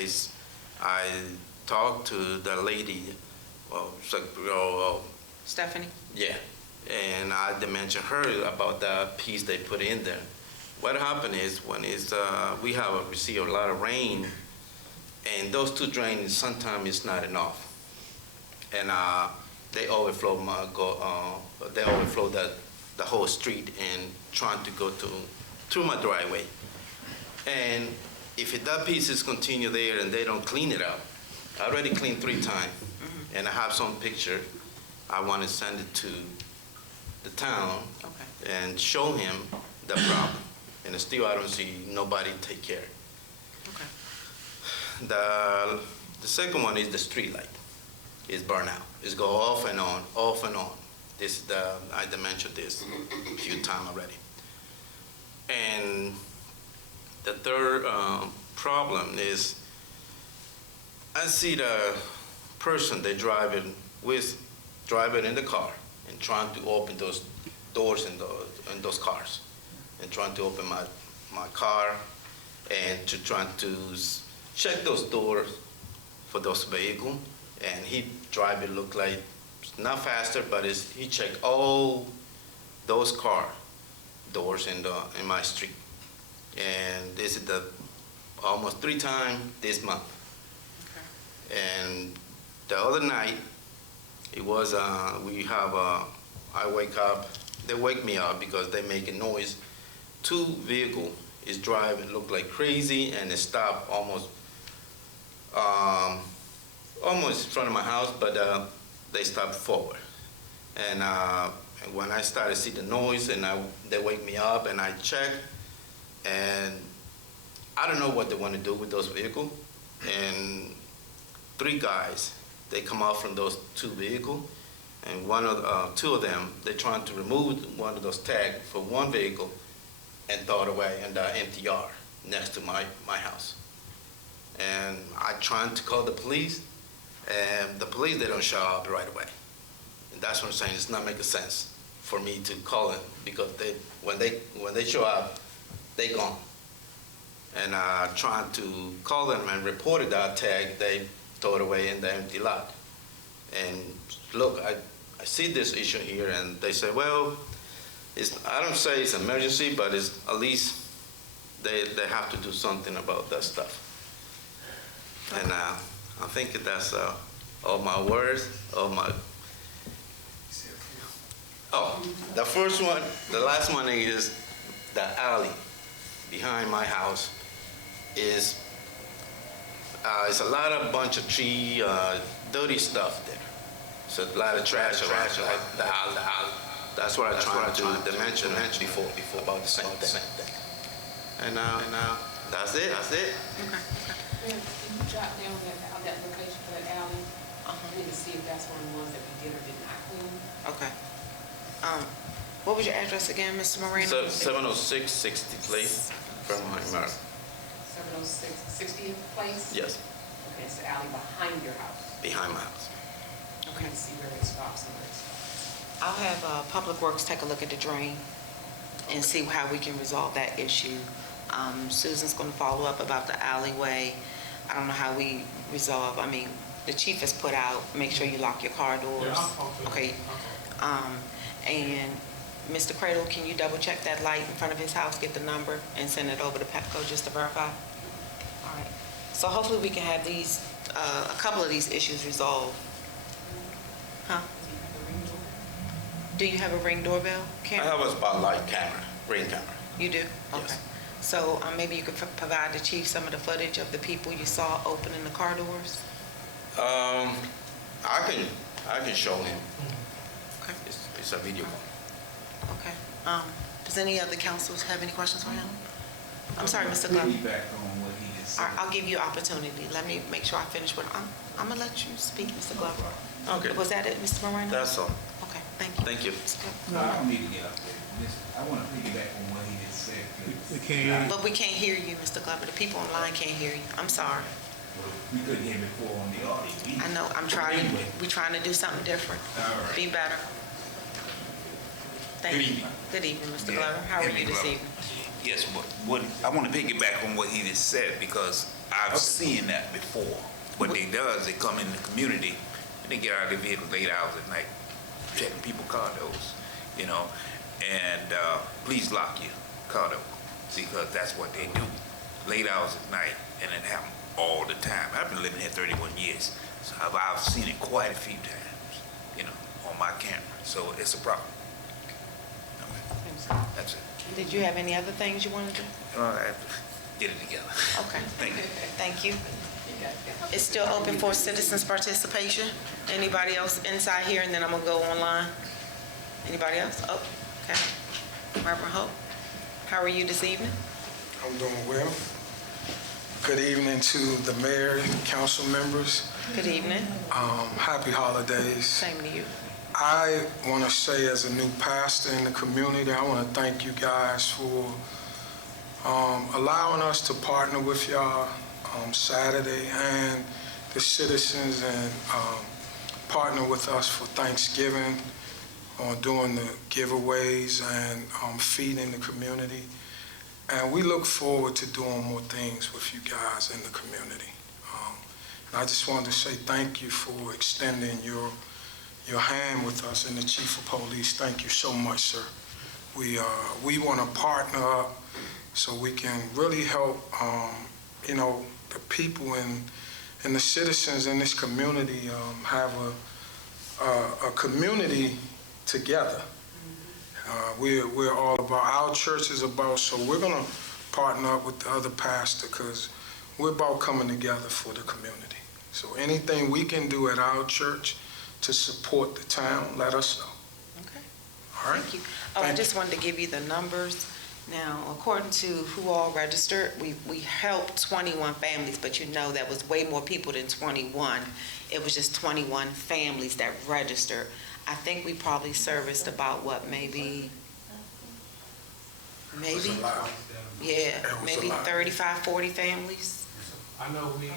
I talked to the lady, Stephanie? yeah, and I mentioned her about the piece they put in there. What happened is when we have received a lot of rain, and those 2 drains sometimes it's not enough, and they overflow the whole street and trying to go through my driveway. And if that piece is continue there and they don't clean it up, I already cleaned 3 times, and I have some picture. I want to send it to the town Okay. and show him the problem. And still, I don't see nobody take care. Okay. The second one is the street light. It's burnt out. It's go off and on, off and on. This is I mentioned this a few times already. And the third problem is I see the person they driving in the car and trying to open those doors in those cars and trying to open my car and to trying to check those doors for those vehicles. And he drive it look like not faster, but he checked all those car doors in my street. And this is almost 3 times this month. Okay. And the other night, it was I wake up. They wake me up because they make a noise. 2 vehicles is driving, look like crazy, and they stop almost in front of my house, but they stop forward. And when I started to see the noise, and they wake me up, and I check, and I don't know what they want to do with those vehicles. And 3 guys, they come out from those 2 vehicles, and 2 of them, they're trying to remove one of those tags for 1 vehicle and throw it away in the empty yard next to my house. And I trying to call the police, and the police, they don't show up right away. And that's what I'm saying. It's not making sense for me to call them, because when they show up, they gone. And trying to call them and report that tag, they throw it away in the empty lot. And look, I see this issue here, and they say, well, I don't say it's an emergency, but it's at least they have to do something about that stuff. And I think that's all my words, the first one, the last one is the alley behind my house is it's a lot of bunch of tree, dirty stuff there. So a lot of trash around the alley. That's what I tried to mention before about the same thing. And that's it. Okay. Can you jot down that location for that alley? We need to see if that's one of the ones that we did or did not clean. Okay. What was your address again, Mr. Moreno? 706 60th Place, Fairmount, Maryland. 706 60th Place? Yes, Okay, it's the alley behind your house. behind my house. Okay. See where it stops and where it stops. I'll have Public Works take a look at the drain and see how we can resolve that issue. Susan's going to follow up about the alleyway. I don't know how we resolve, the chief has put out, make sure you lock your car doors. Yeah, I'll talk to him. Okay. And Mr. Cradle, can you double check that light in front of his house, get the number, and send it over to Petco just to verify? All right. So hopefully we can have a couple of these issues resolved. Huh? Do you have a Ring doorbell I camera? have a spotlight camera, ring camera. You do? Okay. Yes. So maybe you could provide the chief some of the footage of the people you saw opening the car doors? I can show him. Okay. It's a video call. Okay. Does any other councils have any questions for him? I'm sorry, Mr. Glover. Piggyback on what he just All said. right, I'll give you opportunity. Let me make sure I finish what I'm gonna let you speak, Mr. Glover. Okay. Was that it, Mr. Moreno? That's all. Okay, thank you. Thank you. Ms. Glover. No, I don't need to get up there. I want to piggyback on what he just said. We can't hear you. But we can't hear you, Mr. Glover. The people online can't hear you. I'm sorry. We couldn't hear before on the audio. I know, we're trying to do something different. All right. Be better. Thank Good you. evening. Good evening, Mr. Yeah, Glover. How are you this Glover. evening? Yes, what I want to piggyback on what he just said, because I've seen that before. What they does, they come in the community and they get out of their vehicles late hours at night, checking people's car doors, and please lock your car door, because that's what they do, late hours at night, and it happens all the time. I've been living here 31 years, so I've seen it quite a few times, on my camera, so it's a problem. That's it. Did you have any other things you wanted to? get it together. Okay, Thank you. thank you. It's still open for citizens' participation. Anybody else inside here, and then I'm gonna go online. Anybody else? Oh, okay. Reverend Hope, how are you this evening? I'm doing well. Good evening to the mayor, council members. Good evening. Happy holidays. Same to you. I want to say, as a new pastor in the community, I want to thank you guys for allowing us to partner with y'all Saturday and the citizens, and partner with us for Thanksgiving on doing the giveaways and feeding the community. And we look forward to doing more things with you guys in the community. And I just wanted to say thank you for extending your hand with us, and the chief of police. Thank you so much, sir. We want to partner up so we can really help, the people and the citizens in this community have a community together. We're all about, our church is about, so we're going to partner up with the other pastor because we're about coming together for the community. So anything we can do at our church to support the town, let us know. Okay. All right? Thank you. Oh, I just wanted to give you the numbers. Now, according to who all registered, we helped 21 families, but that was way more people than 21. It was just 21 families that registered. I think we probably serviced about maybe, yeah, maybe 35, 40 families. I know we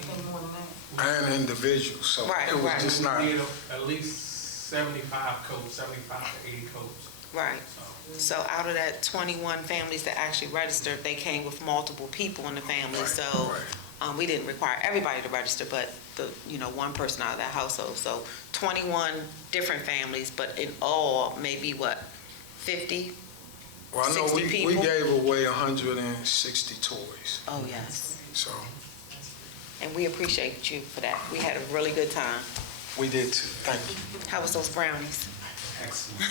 And individuals, so Right, it was right. just not. did at least 75 coats, 75 to 80 coats. Right. So out of that 21 families that actually registered, they came with multiple people in the family. Right, So right. we didn't require everybody to register, but one person out of that household. So 21 different families, but in all, maybe 50? Well, I know 60 we people? gave away 160 toys, Oh, yes. so And we appreciate you for that. We had a really good time. we did too. Thank you. How was those brownies? Excellent.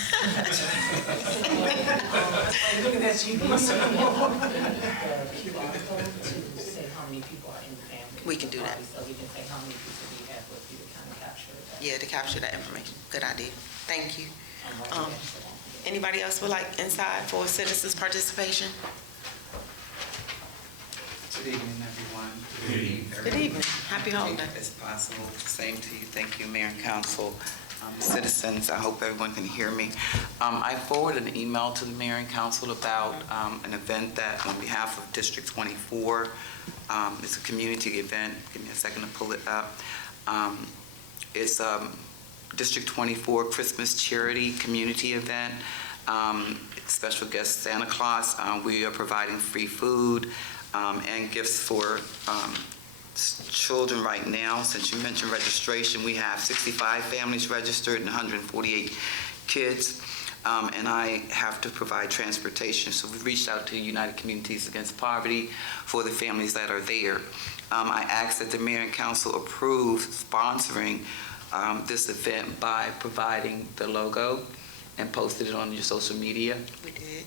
Looking at you. Say how many people are in the family. We can do that. So we can say how many people we have with you to kind of capture that. Yeah, to capture that information. Good idea. Thank you. Anybody else would like inside for citizens' participation? Good evening, everyone. Good evening. Happy holiday. If it's possible, same to you. Thank you, Mayor and Council. Citizens, I hope everyone can hear me. I forwarded an email to the Mayor and Council about an event that on behalf of District 24, it's a community event. Give me a second to pull it up. It's District 24 Christmas Charity Community Event. Special guest Santa Claus. We are providing free food and gifts for children right now. Since you mentioned registration, we have 65 families registered and 148 kids. And I have to provide transportation. So we've reached out to United Communities Against Poverty for the families that are there. I asked that the Mayor and Council approve sponsoring this event by providing the logo and posted it on your social media. We did.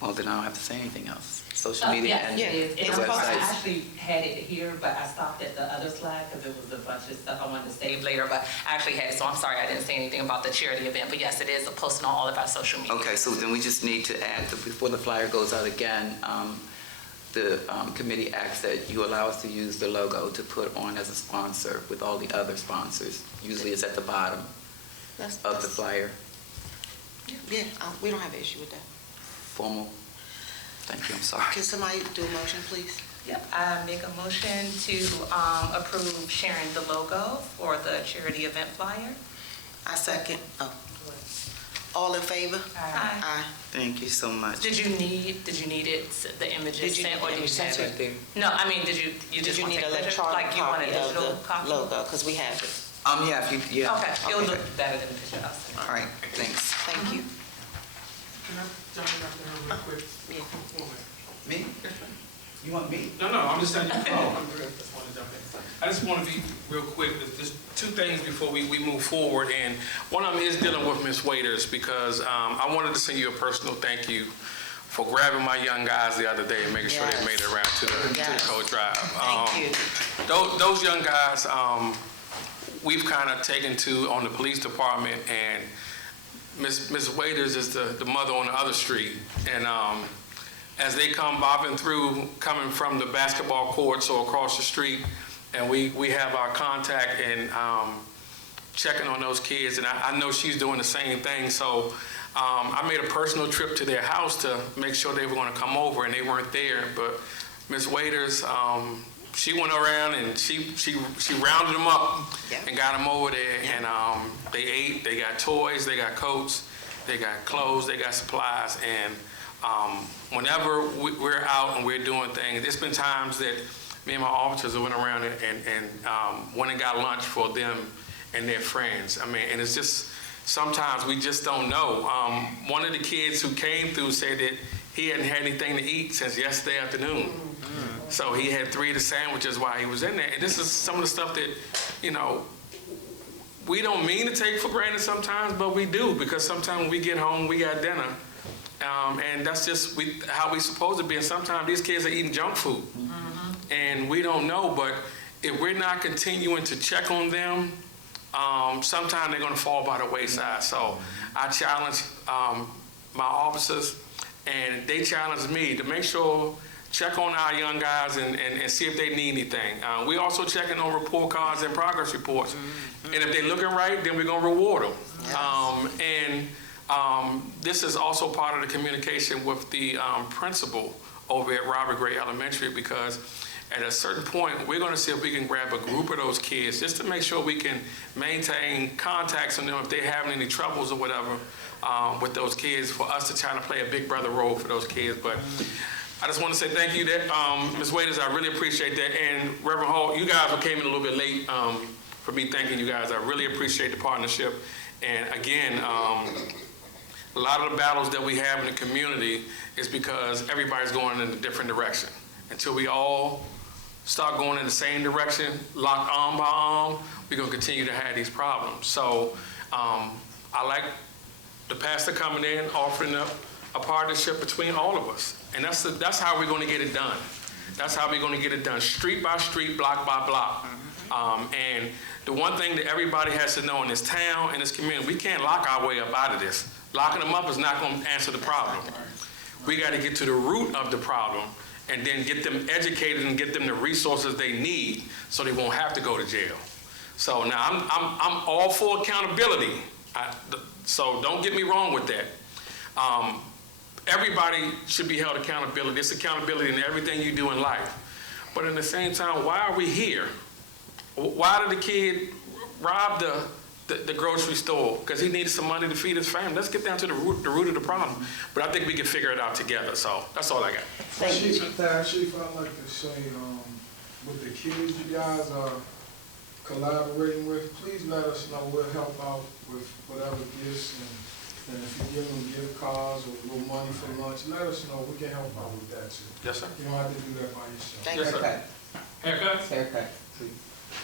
Well, then I don't have to say anything else. Social media and It's the posted. I websites. actually had it here, but I stopped at the other slide because there was a bunch of stuff I wanted to save later, but I actually had it, so I'm sorry I didn't say anything about the charity event, but yes, it is posted on all of our social media. Okay, so then we just need to add, before the flyer goes out again, the committee asks that you allow us to use the logo to put on as a sponsor with all the other sponsors. Usually it's at the bottom of the flyer. Yeah, we don't have an issue with that. Formal. Thank you, I'm sorry. Can somebody do a motion, please? Yep, I make a motion to approve sharing the logo for the charity event flyer. I second. Oh. All in favor? Aye. Aye. Thank you so much. Did you need it, the images sent, or did you sent have it? it? No, I mean, did you just you want to need take an pictures? electronic Like you want a copy of digital the copy? logo? Because we have it. Yeah, if you, yeah. Okay, it'll look better than the picture I'll send. All right, thanks. Thank you. Can I jump in right there real quick? Yeah. Me? You want me? No, I'm just saying, I'm good. I just want to jump in. I just want to be real quick. There's two things before we move forward, and one of them is dealing with Ms. Waiters, because I wanted to send you a personal thank you for grabbing my young guys the other day and making sure they made it around to the coach drive. Thank you. Those young guys, we've kind of taken to on the police department, and Ms. Waiters is the mother on the other street. And as they come bobbing through, coming from the basketball courts or across the street, and we have our contact and checking on those kids, and I know she's doing the same thing. So I made a personal trip to their house to make sure they were going to come over, and they weren't there. But Ms. Waiters, she went around and she rounded them up and got them over there, and they ate, they got toys, they got coats, they got clothes, they got supplies, and whenever we're out and we're doing things, there's been times that me and my officers went around and went and got lunch for them and their friends. I mean, and it's just, sometimes we just don't know. One of the kids who came through said that he hadn't had anything to eat since yesterday afternoon. So he had 3 of the sandwiches while he was in there. And this is some of the stuff that, you know, we don't mean to take for granted sometimes, but we do, because sometimes when we get home, we got dinner. And that's just how we supposed to be. And sometimes these kids are eating junk food. And we don't know, but if we're not continuing to check on them, sometimes they're going to fall by the wayside. So I challenge my officers, and they challenge me to make sure, check on our young guys and see if they need anything. We also checking on report cards and progress reports. And if they're looking right, then we're going to reward them. Yes. This is also part of the communication with the principal over at Robert Gray Elementary, because at a certain point, we're going to see if we can grab a group of those kids just to make sure we can maintain contacts on them if they're having any troubles or whatever with those kids, for us to try to play a big brother role for those kids. But I just want to say thank you, Ms. Waiters. I really appreciate that. And Reverend Hall, you guys came in a little bit late for me thanking you guys. I really appreciate the partnership. And again, a lot of the battles that we have in the community is because everybody's going in a different direction. Until we all start going in the same direction, locked arm by arm, we're going to continue to have these problems. So I like the pastor coming in, offering up a partnership between all of us. And that's how we're going to get it done. That's how we're going to get it done, street by street, block by block. And the one thing that everybody has to know in this town and this community, we can't lock our way up out of this. Locking them up is not going to answer the problem. We got to get to the root of the problem and then get them educated and get them the resources they need so they won't have to go to jail. So now I'm all for accountability. So don't get me wrong with that. Everybody should be held accountable. It's accountability in everything you do in life. But at the same time, why are we here? Why did the kid rob the grocery store? Because he needed some money to feed his family. Let's get down to the root of the problem. But I think we can figure it out together. So that's all I got. Thank you. Chief, I'd like to say, with the kids you guys are collaborating with, please let us know. We'll help out with whatever gifts, and if you give them gift cards or a little money for lunch, let us know. We can help out with that too. Yes, sir. You don't have to do that by yourself. Yes, sir. Haircuts? Haircut.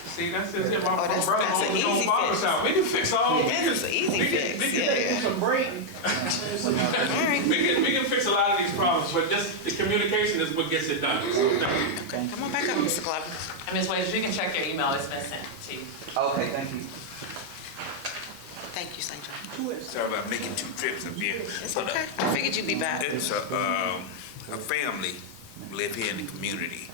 See, that's it. My brother owns his own barbershop. We can fix all. That's an easy fix. We can some break. We can fix a lot of these problems, but just the communication is what gets it done. Okay. Come on back up, Mr. Glover. And Ms. Waiters, you can check your email. It's been sent to you. Okay, thank you. Thank you, St. John. Sorry about making 2 trips up here. It's okay. I figured you'd be back. It's a family live here in the community,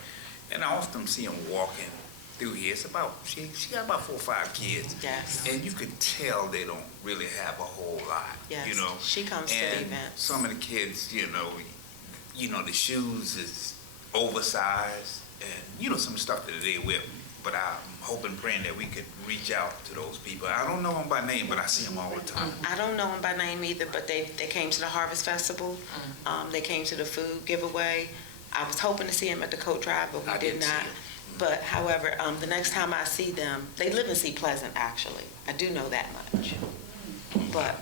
and I often see them walking through here. It's about, she got about 4 or 5 kids. Yes. And you can tell they don't really have a whole lot. Yes. You know. She comes to and events. some of the kids, you know, the shoes is oversized, and some stuff that they wear. But I'm hoping, praying that we could reach out to those people. I don't know them by name, but I see them all the time. I don't know them by name either, but they came to the Harvest Festival. They came to the food giveaway. I was hoping to see them at the coat drive, but we did not. But however, the next time I see them, they live in Sea Pleasant, actually. I do know that much. But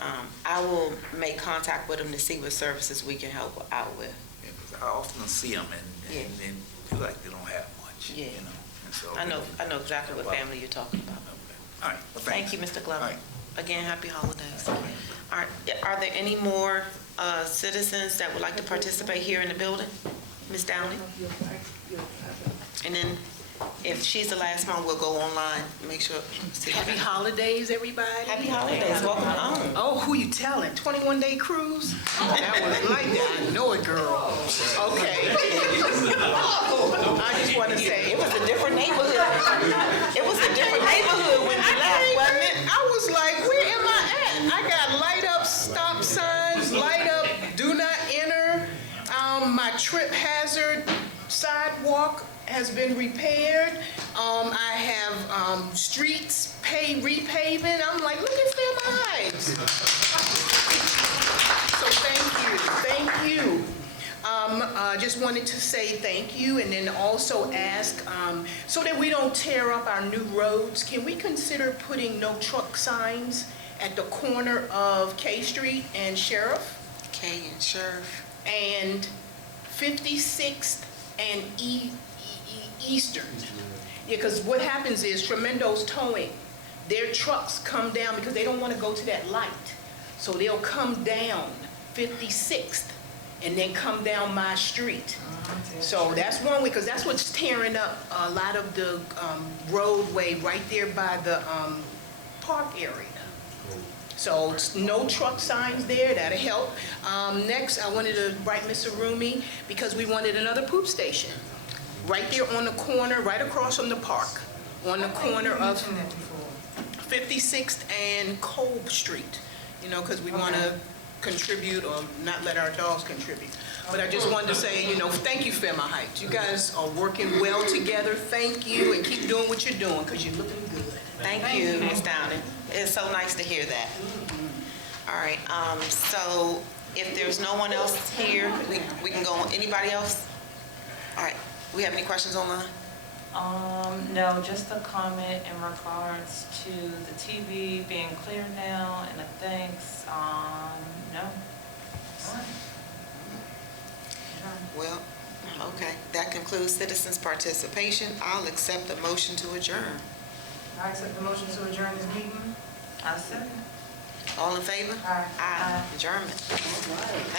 I will make contact with them to see what services we can help out with. Yeah, 'cause I often see them and feel like they don't have much. Yeah. And so I know exactly what family you're talking about. Okay. All right. Well, Thank you, Mr. Glover. All right. Again, happy holidays. All right. Are there any more citizens that would like to participate here in the building? Ms. Downey? And then if she's the last one, we'll go online, make sure. Happy holidays, everybody. Happy holidays, welcome home. Oh, who you telling? 21-day cruise? That was like that. I know it, girl. Okay. I just want to say, It was a different neighborhood. It was a different neighborhood when you left, wasn't it? I was like, where am I at? I got light up stop signs, light up do not enter. My trip hazard sidewalk has been repaired. I have streets repaving. I'm like, look at Fairmount Heights. So thank you. Just wanted to say thank you and then also ask, so that we don't tear up our new roads, can we consider putting no truck signs at the corner of K Street and Sheriff? K and Sheriff. And 56th and Eastern. Yeah, because what happens is Tremendo's Towing, their trucks come down because they don't want to go to that light. So they'll come down 56th and then come down my street. So that's one way, because that's what's tearing up a lot of the roadway right there by the park area. So no truck signs there, that'll help. Next, I wanted to write Ms. Arumi because we wanted another poop station. Right there on the corner, right across from the park, on the corner of 56th and Kolb Street. You know, because we want to contribute or not let our dogs contribute. But I just wanted to say, you know, thank you, Fairmount Heights. You guys are working well together. Thank you, and keep doing what you're doing because you're looking good. Thank you, Ms. Downing. It's so nice to hear that. All right, so if there's no one else here, we can go on. Anybody else? All right, we have any questions online? No, just a comment in regards to the TV being clear now and the thanks. No. Well, okay, that concludes citizens' participation. I'll accept the motion to adjourn. I accept the motion to adjourn this meeting. I second. All in favor? Aye. Aye. Adjournment. Thank